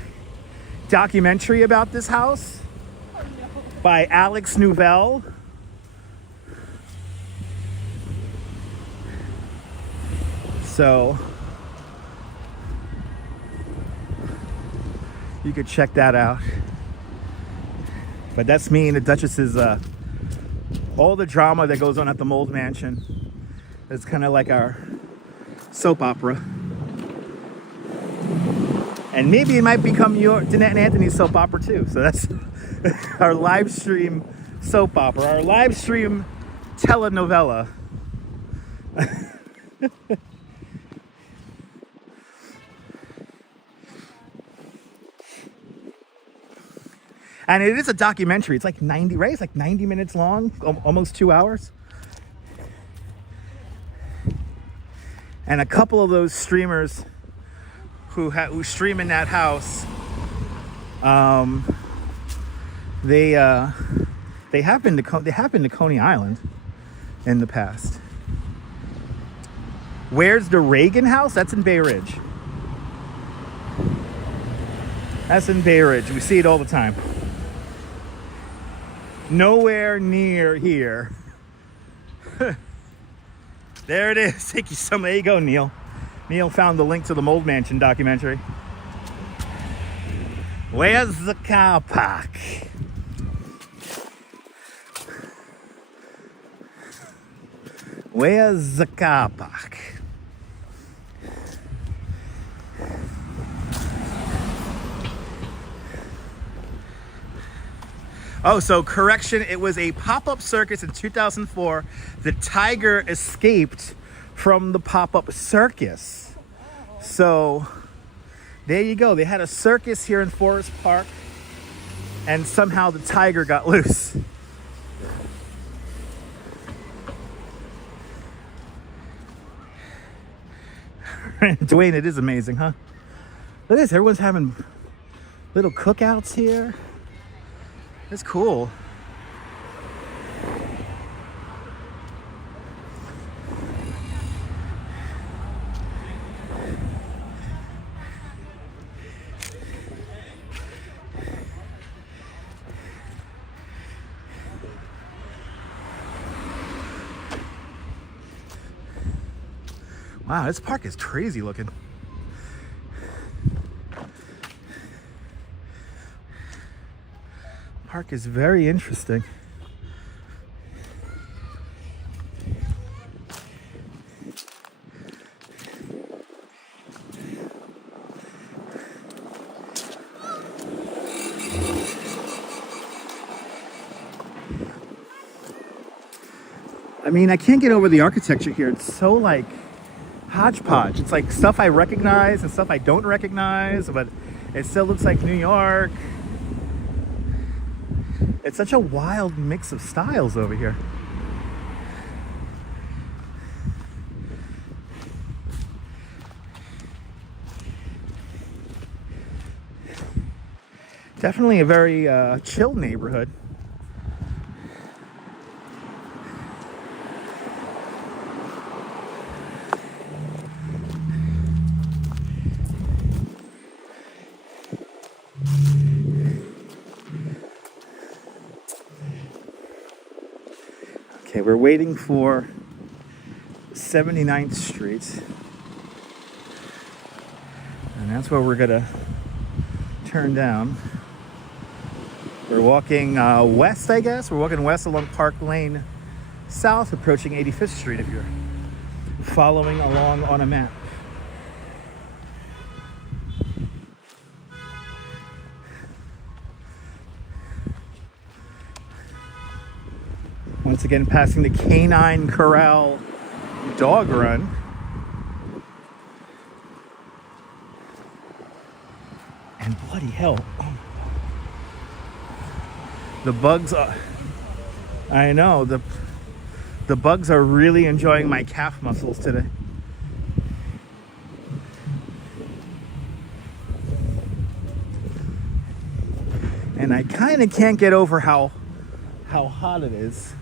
documentary about this house by Alex Nouvelle. So you could check that out. But that's me and the Duchess's all the drama that goes on at the Mold Mansion. It's kind of like our soap opera. And maybe it might become your Danette and Anthony's soap opera too. So that's our live stream soap opera, our live stream telenovela. And it is a documentary. It's like 90, right? It's like 90 minutes long, almost 2 hours. And a couple of those streamers who stream in that house, they have been to Coney Island in the past. Where's the Reagan house? That's in Bay Ridge. That's in Bay Ridge. We see it all the time. Nowhere near here. There it is. Thank you so much. There you go, Neil. Neil found the link to the Mold Mansion documentary. Where's the car park? Where's the car park? Oh, so correction, it was a pop-up circus in 2004. The tiger escaped from the pop-up circus. So there you go. They had a circus here in Forest Park, and somehow the tiger got loose. Dwayne, it is amazing, huh? Look at this, everyone's having Little cookouts here. It's cool. Wow, this park is crazy looking. Park is very interesting. I mean, I can't get over the architecture here. It's so like hodgepodge. It's like stuff I recognize and stuff I don't recognize, but it still looks like New York. It's such a wild mix of styles over here. Definitely a very chill neighborhood. Okay, we're waiting for 79th Street. And that's where we're gonna turn down. We're walking west, I guess. We're walking west along Park Lane South, approaching 85th Street if you're following along on a map. Once again, passing the Canine Corral dog run. And bloody hell. The bugs are, I know, the bugs are really enjoying my calf muscles today. And I kind of can't get over how hot it is.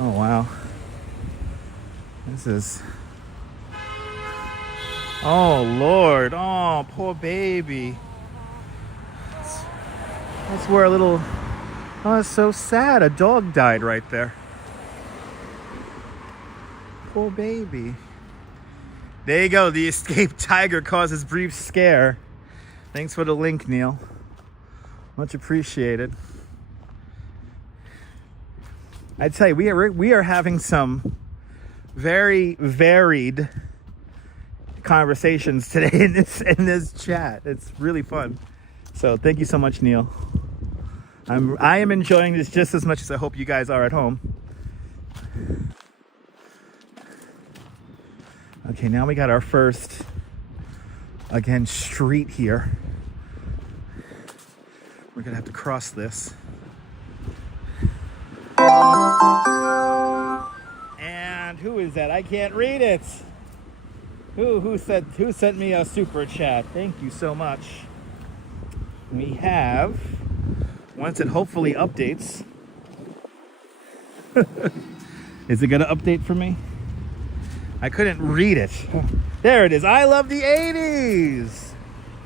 Oh wow. This is, oh Lord, oh poor baby. That's where a little, oh it's so sad, a dog died right there. Poor baby. There you go, the escaped tiger causes brief scare. Thanks for the link, Neil. Much appreciated. I tell you, we are having some very varied conversations today in this chat. It's really fun. So thank you so much, Neil. I am enjoying this just as much as I hope you guys are at home. Okay, now we got our first, again, street here. We're gonna have to cross this. And who is that? I can't read it. Who sent me a super chat? Thank you so much. We have, once it hopefully updates. Is it gonna update for me? I couldn't read it. There it is. I love the 80s.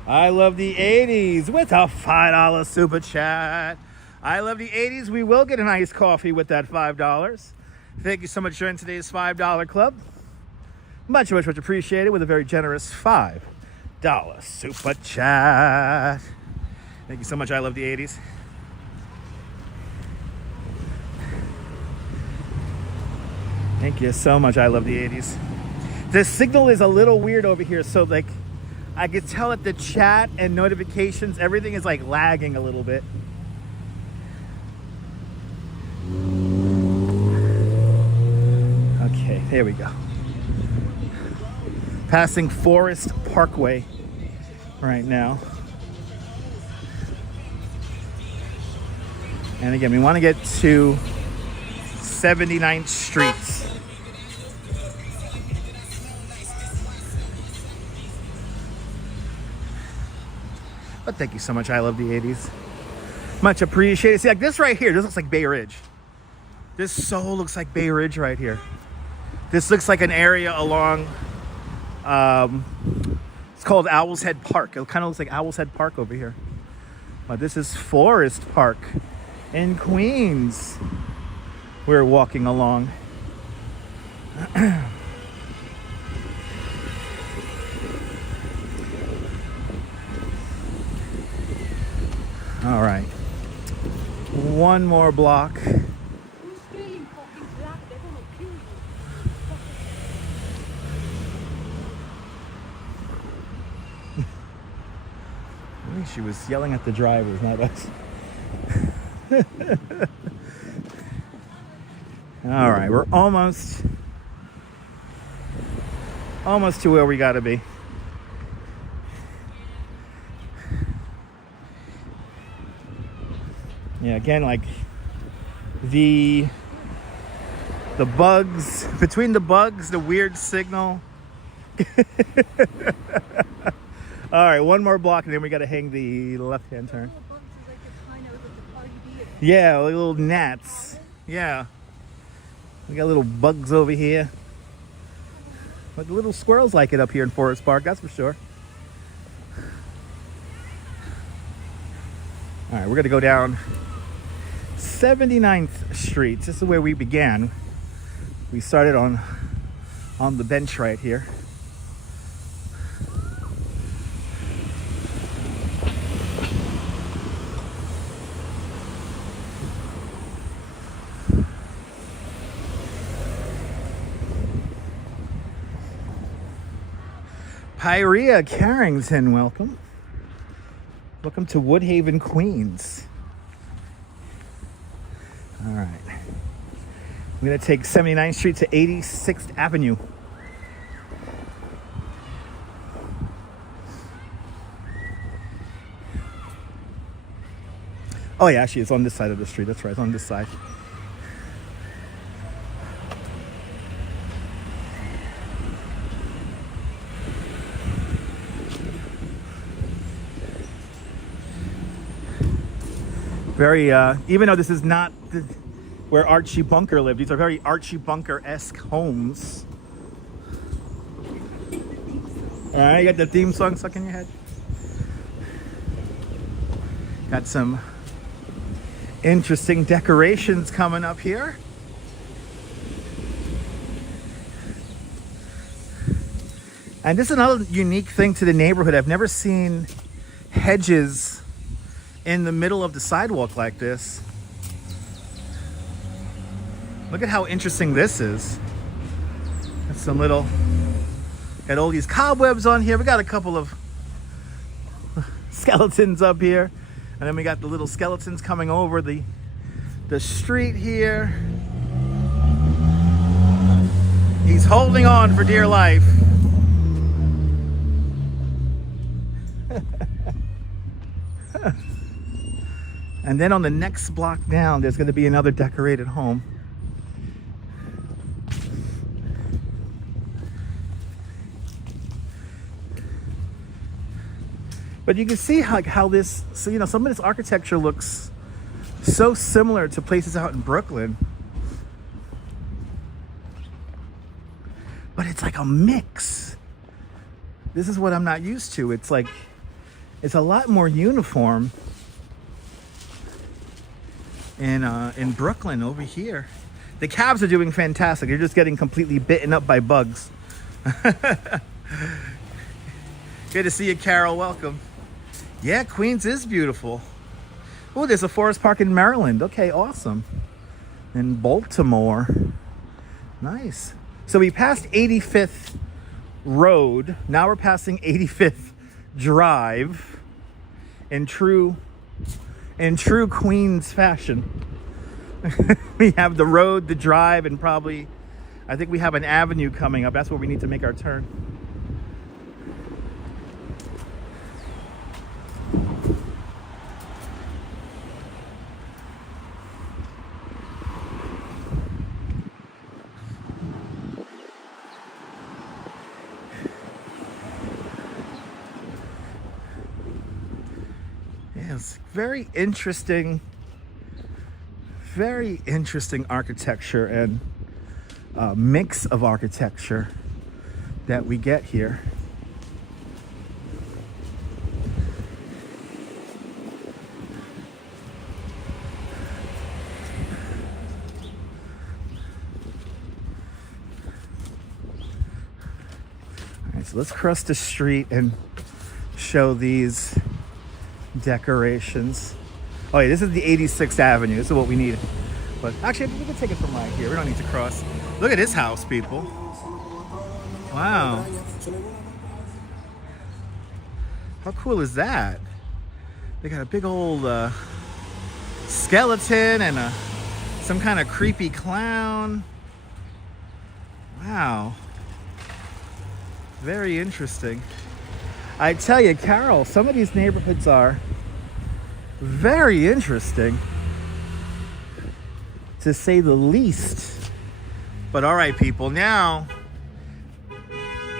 I love the 80s with a $5 super chat. I love the 80s. We will get an iced coffee with that $5. Thank you so much for joining today's $5 club. Much appreciated with a very generous $5 super chat. Thank you so much. I love the 80s. Thank you so much. I love the 80s. The signal is a little weird over here, so like I could tell that the chat and notifications, everything is like lagging a little bit. Okay, there we go. Passing Forest Parkway right now. And again, we want to get to 79th Street. But thank you so much. I love the 80s. Much appreciated. See, like this right here, this looks like Bay Ridge. This so looks like Bay Ridge right here. This looks like an area along, it's called Owl's Head Park. It kind of looks like Owl's Head Park over here. But this is Forest Park in Queens. We're walking along. All right. One more block. She was yelling at the drivers, not us. All right, we're almost to where we gotta be. Yeah, again, like the bugs, between the bugs, the weird signal. All right, one more block and then we got to hang the left-hand turn. Yeah, like little gnats. Yeah. We got little bugs over here. But the little squirrels like it up here in Forest Park, that's for sure. All right, we're going to go down 79th Street. This is where we began. We started on the bench right here. Pyrea Carrington, welcome. Welcome to Woodhaven, Queens. All right. I'm going to take 79th Street to 86th Avenue. Oh, yeah, actually, it's on this side of the street. That's right, it's on this side. Very, even though this is not where Archie Bunker lived, these are very Archie Bunker-esque homes. All right, you got the theme song stuck in your head? Got some interesting decorations coming up here. And this is another unique thing to the neighborhood. I've never seen hedges in the middle of the sidewalk like this. Look at how interesting this is. That's some little, got all these cobwebs on here. We got a couple of skeletons up here. And then we got the little skeletons coming over the street here. He's holding on for dear life. And then on the next block down, there's going to be another decorated home. But you can see how this, so, you know, some of this architecture looks so similar to places out in Brooklyn. But it's like a mix. This is what I'm not used to. It's like, it's a lot more uniform in Brooklyn over here. The cabs are doing fantastic. They're just getting completely bitten up by bugs. Good to see you, Carol. Welcome. Yeah, Queens is beautiful. Oh, there's a Forest Park in Maryland. Okay, awesome. In Baltimore. Nice. So we passed 85th Road. Now we're passing 85th Drive in true Queens fashion. We have the road, the drive, and probably, I think we have an avenue coming up. That's where we need to make our turn. Very interesting architecture and mix of architecture that we get here. All right, so let's cross the street and show these decorations. Oh yeah, this is the 86th Avenue. This is what we need. But actually, we can take it from right here. We don't need to cross. Look at this house, people. Wow. How cool is that? They got a big old skeleton and some kind of creepy clown. Wow. Very interesting. I tell you, Carol, some of these neighborhoods are very interesting, to say the least. But all right, people, now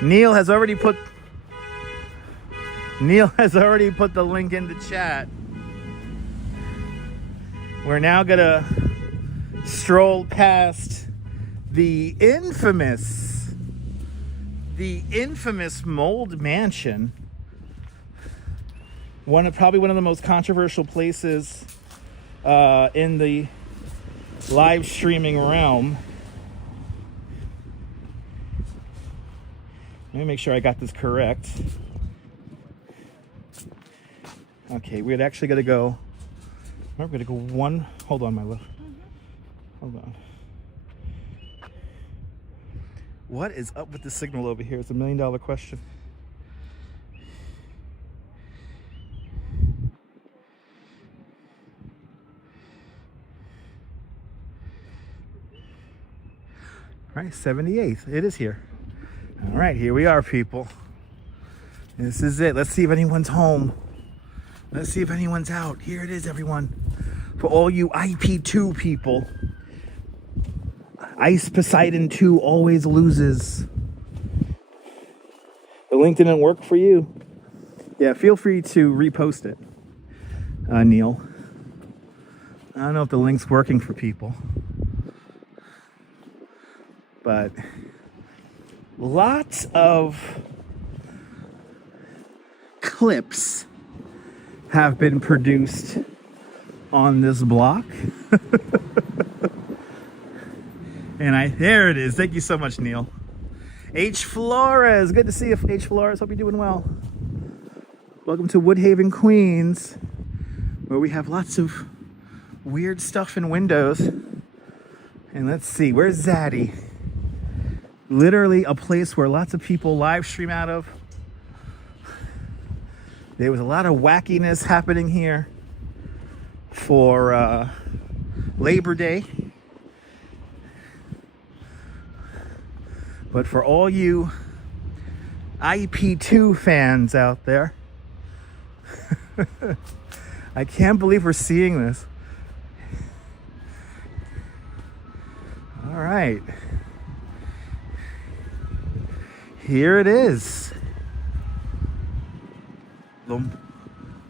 Neil has already put the link in the chat. We're now gonna stroll past the infamous Mold Mansion. Probably one of the most controversial places in the live streaming realm. Let me make sure I got this correct. Okay, we're actually gonna go. We're gonna go one. Hold on, my love. Hold on. What is up with the signal over here? It's $1 million question. All right, 78th. It is here. All right, here we are, people. This is it. Let's see if anyone's home. Let's see if anyone's out. Here it is, everyone. For all you IP2 people. Ice Poseidon 2 always loses. The link didn't work for you. Yeah, feel free to repost it, Neil. I don't know if the link's working for people. But lots of clips have been produced on this block. And there it is. Thank you so much, Neil. H. Flores. Good to see you, H. Flores. Hope you're doing well. Welcome to Woodhaven, Queens, where we have lots of weird stuff in windows. And let's see, where's Zaddy? Literally a place where lots of people live stream out of. There was a lot of wackiness happening here for Labor Day. But for all you IP2 fans out there, I can't believe we're seeing this. All right. Here it is.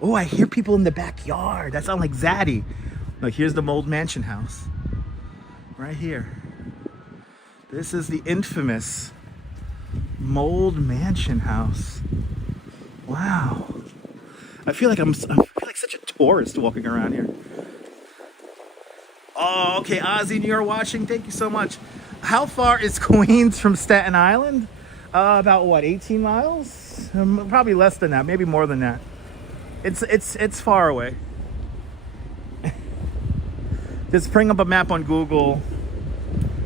Oh, I hear people in the backyard. That sounds like Zaddy. Look, here's the Mold Mansion house. Right here. This is the infamous Mold Mansion house. Wow. I feel like such a tourist walking around here. Oh, okay, Ozzy, you're watching. Thank you so much. How far is Queens from Staten Island? About what, 18 miles? Probably less than that, maybe more than that. It's far away. Just bring up a map on Google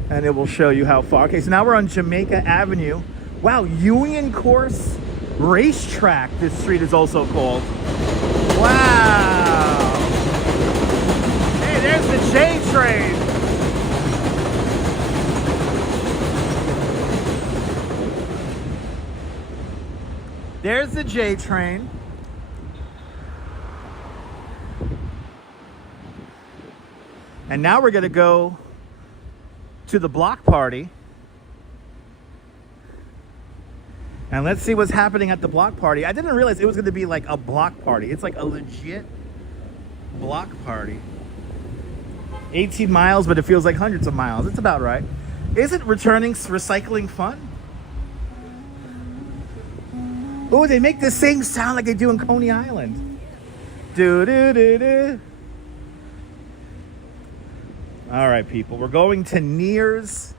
and it will show you how far. Okay, so now we're on Jamaica Avenue. Wow, Union Course Racetrack, this street is also called. Wow. Hey, there's the J train. There's the J train. And now we're gonna go to the block party. And let's see what's happening at the block party. I didn't realize it was gonna be like a block party. It's like a legit block party. 18 miles, but it feels like hundreds of miles. It's about right. Isn't returning recycling fun? Oh, they make the same sound like they do in Coney Island. Do do do do. All right, people. We're going to Neir's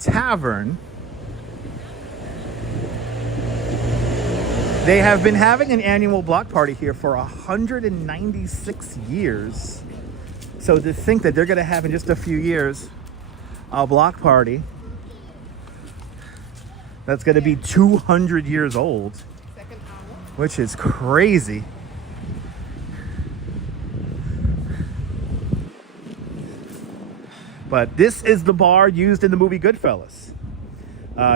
Tavern. They have been having an annual block party here for 196 years. So to think that they're going to have in just a few years a block party that's going to be 200 years old, which is crazy. But this is the bar used in the movie Goodfellas.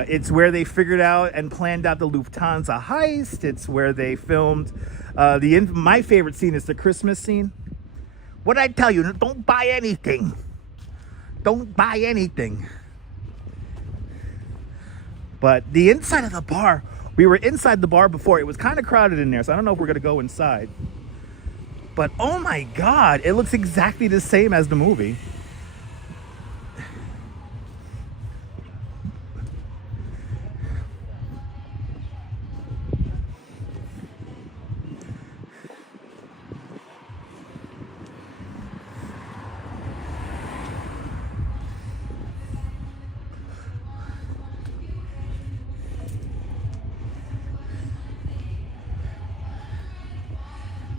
It's where they figured out and planned out the Lufthansa heist. It's where they filmed my favorite scene is the Christmas scene. What'd I tell you? Don't buy anything. Don't buy anything. But the inside of the bar, we were inside the bar before. It was kind of crowded in there, so I don't know if we're going to go inside. But oh my God, it looks exactly the same as the movie.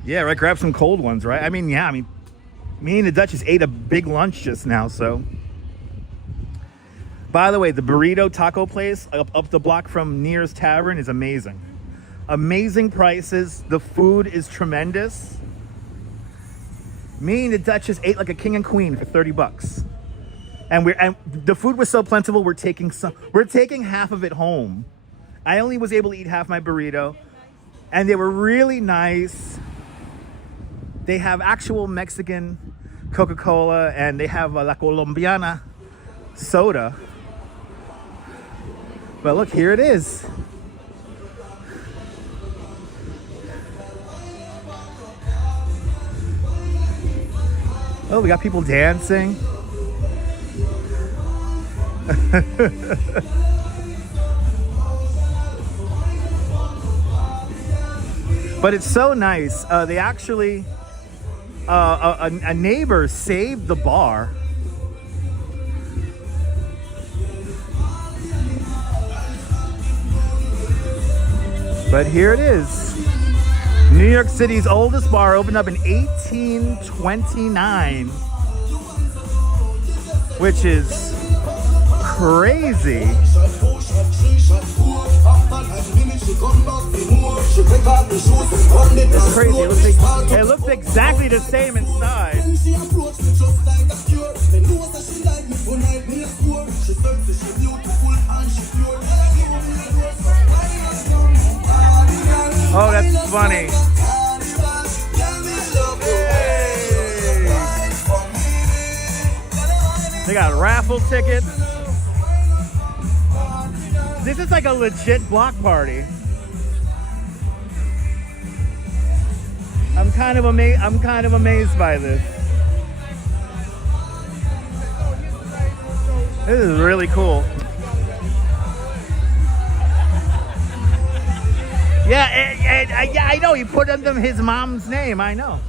Yeah, right, grab some cold ones, right? I mean, me and the Duchess ate a big lunch just now, so. By the way, the burrito taco place up the block from Neir's Tavern is amazing. Amazing prices. The food is tremendous. Me and the Duchess ate like a king and queen for 30 bucks. And the food was so plentiful, we're taking half of it home. I only was able to eat half my burrito, and they were really nice. They have actual Mexican Coca-Cola, and they have La Colombiana soda. But look, here it is. Oh, we got people dancing. But it's so nice. They actually, a neighbor saved the bar. But here it is. New York City's oldest bar opened up in 1829, which is crazy. It's crazy. It looks exactly the same inside. Oh, that's funny. Hey. They got raffle tickets. This is like a legit block party. I'm kind of amazed by this. This is really cool. Yeah, I know. He put under his mom's name. I know.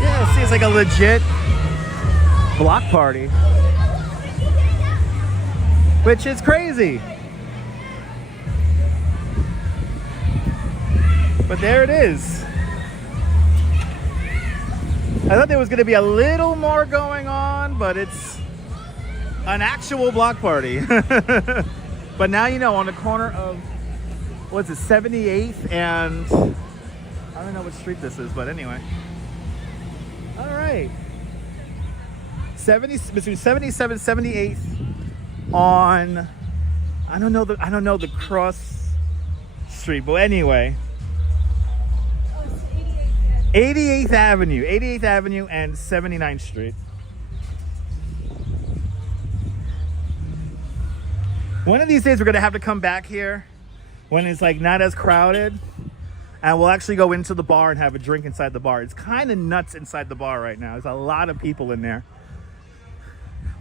Yeah, see, it's like a legit block party, which is crazy. But there it is. I thought there was going to be a little more going on, but it's an actual block party. But now you know, on the corner of, what's it, 78th and, I don't know what street this is, but anyway. All right. Between 77th and 78th on, I don't know the cross street, but anyway. 88th Avenue and 79th Street. One of these days we're gonna have to come back here when it's like not as crowded, and we'll actually go into the bar and have a drink inside the bar. It's kind of nuts inside the bar right now. There's a lot of people in there.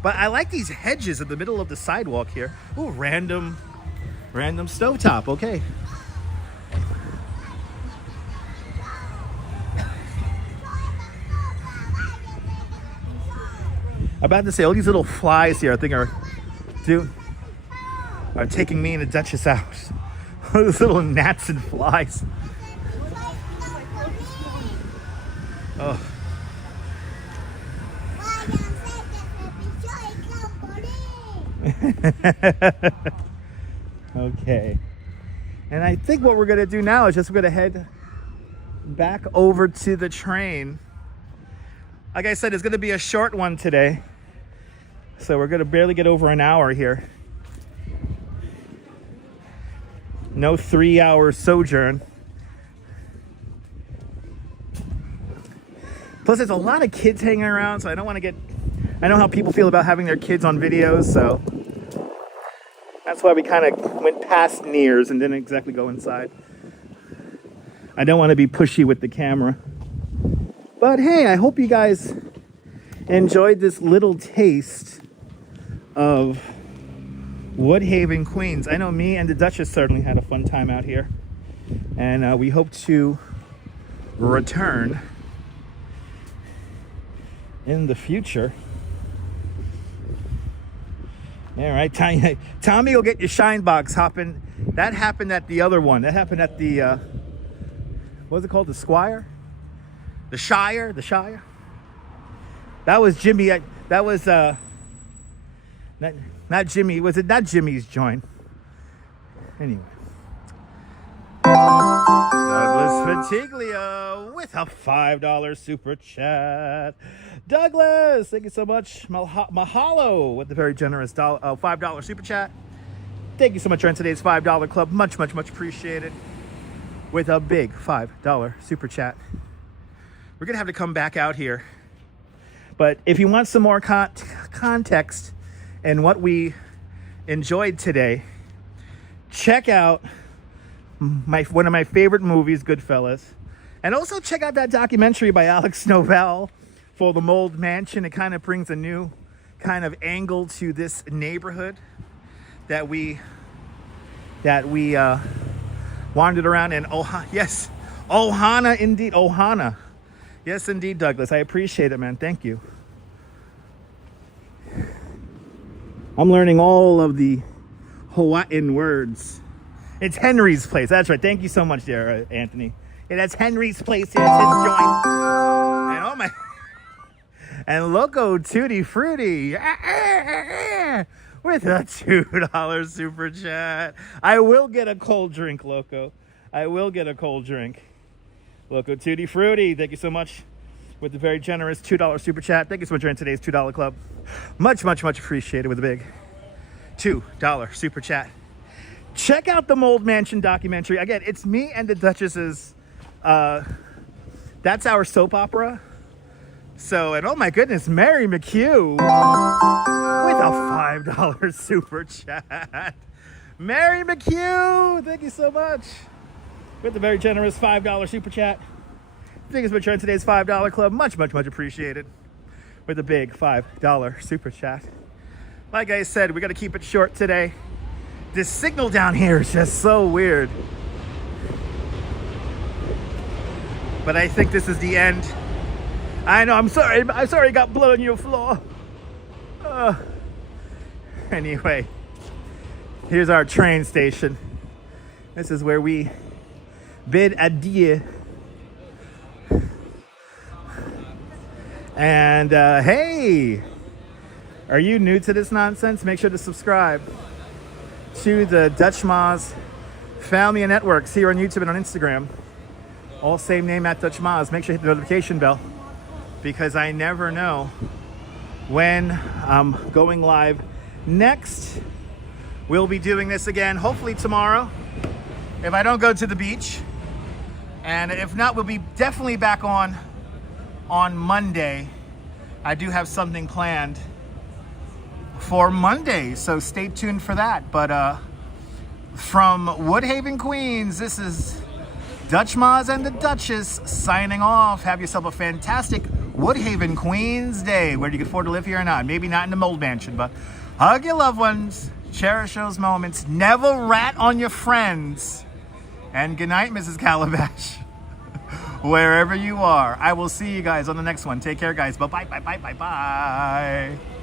But I like these hedges in the middle of the sidewalk here. Ooh, random stovetop, okay. I'm about to say, all these little flies here I think are taking me and the Duchess out. All those little gnats and flies. Oh. Okay. And I think what we're gonna do now is just we're gonna head back over to the train. Like I said, it's gonna be a short one today. So we're gonna barely get over an hour here. No 3-hour sojourn. Plus there's a lot of kids hanging around, so I know how people feel about having their kids on videos, so that's why we kind of went past Neir's and didn't exactly go inside. I don't want to be pushy with the camera. But hey, I hope you guys enjoyed this little taste of Woodhaven, Queens. I know me and the Duchess certainly had a fun time out here. And we hope to return in the future. All right, Tommy will get your shine box hopping. That happened at the other one. That happened at the, what was it called? The Squire? The Shire? The Shire? That was Jimmy. That was, not Jimmy. Was it not Jimmy's joint? Anyway. Douglas Fatiglio with a $5 super chat. Douglas, thank you so much. Mahalo with the very generous $5 super chat. Thank you so much for today's $5 club. Much, much, much appreciated. With a big $5 super chat. We're going to have to come back out here. But if you want some more context and what we enjoyed today, check out one of my favorite movies, Goodfellas. And also check out that documentary by Alex Novell for the Mold Mansion. It kind of brings a new kind of angle to this neighborhood that we wandered around in. Yes, Ohana indeed, Ohana. Yes, indeed, Douglas. I appreciate it, man. Thank you. I'm learning all of the Hawaiian words. It's Henry's Place. That's right. Thank you so much there, Anthony. Yeah, that's Henry's Place. Yeah, it's his joint. And oh my. And Loco Tutti Frutti. With a $2 super chat. I will get a cold drink, Loco. I will get a cold drink. Loco Tutti Frutti. Thank you so much. With the very generous $2 super chat. Thank you so much for today's $2 club. Much, much, much appreciated with a big $2 super chat. Check out the Mold Mansion documentary. Again, it's me and the Duchess's, that's our soap opera. So, and oh my goodness, Mary McHugh with a $5 super chat. Mary McHugh, thank you so much. With the very generous $5 super chat. Thank you so much for today's $5 club. Much, much, much appreciated. With a big $5 super chat. Like I said, we got to keep it short today. This signal down here is just so weird. But I think this is the end. I know, I'm sorry I got blood on your floor. Anyway, here's our train station. This is where we bid adieu. And hey, are you new to this nonsense? Make sure to subscribe to the Dutch Maz family and networks here on YouTube and on Instagram. All same name at Dutch Maz. Make sure you hit the notification bell because I never know when I'm going live next. We'll be doing this again, hopefully tomorrow, if I don't go to the beach. And if not, we'll be definitely back on Monday. I do have something planned for Monday. So stay tuned for that. But from Woodhaven, Queens, this is Dutch Maz and the Duchess signing off. Have yourself a fantastic Woodhaven, Queens day. Whether you can afford to live here or not. Maybe not in the mold mansion, but hug your loved ones. Cherish those moments. Never rat on your friends. And good night, Mrs. Calabash. Wherever you are. I will see you guys on the next one. Take care, guys. Bye-bye, bye-bye, bye-bye.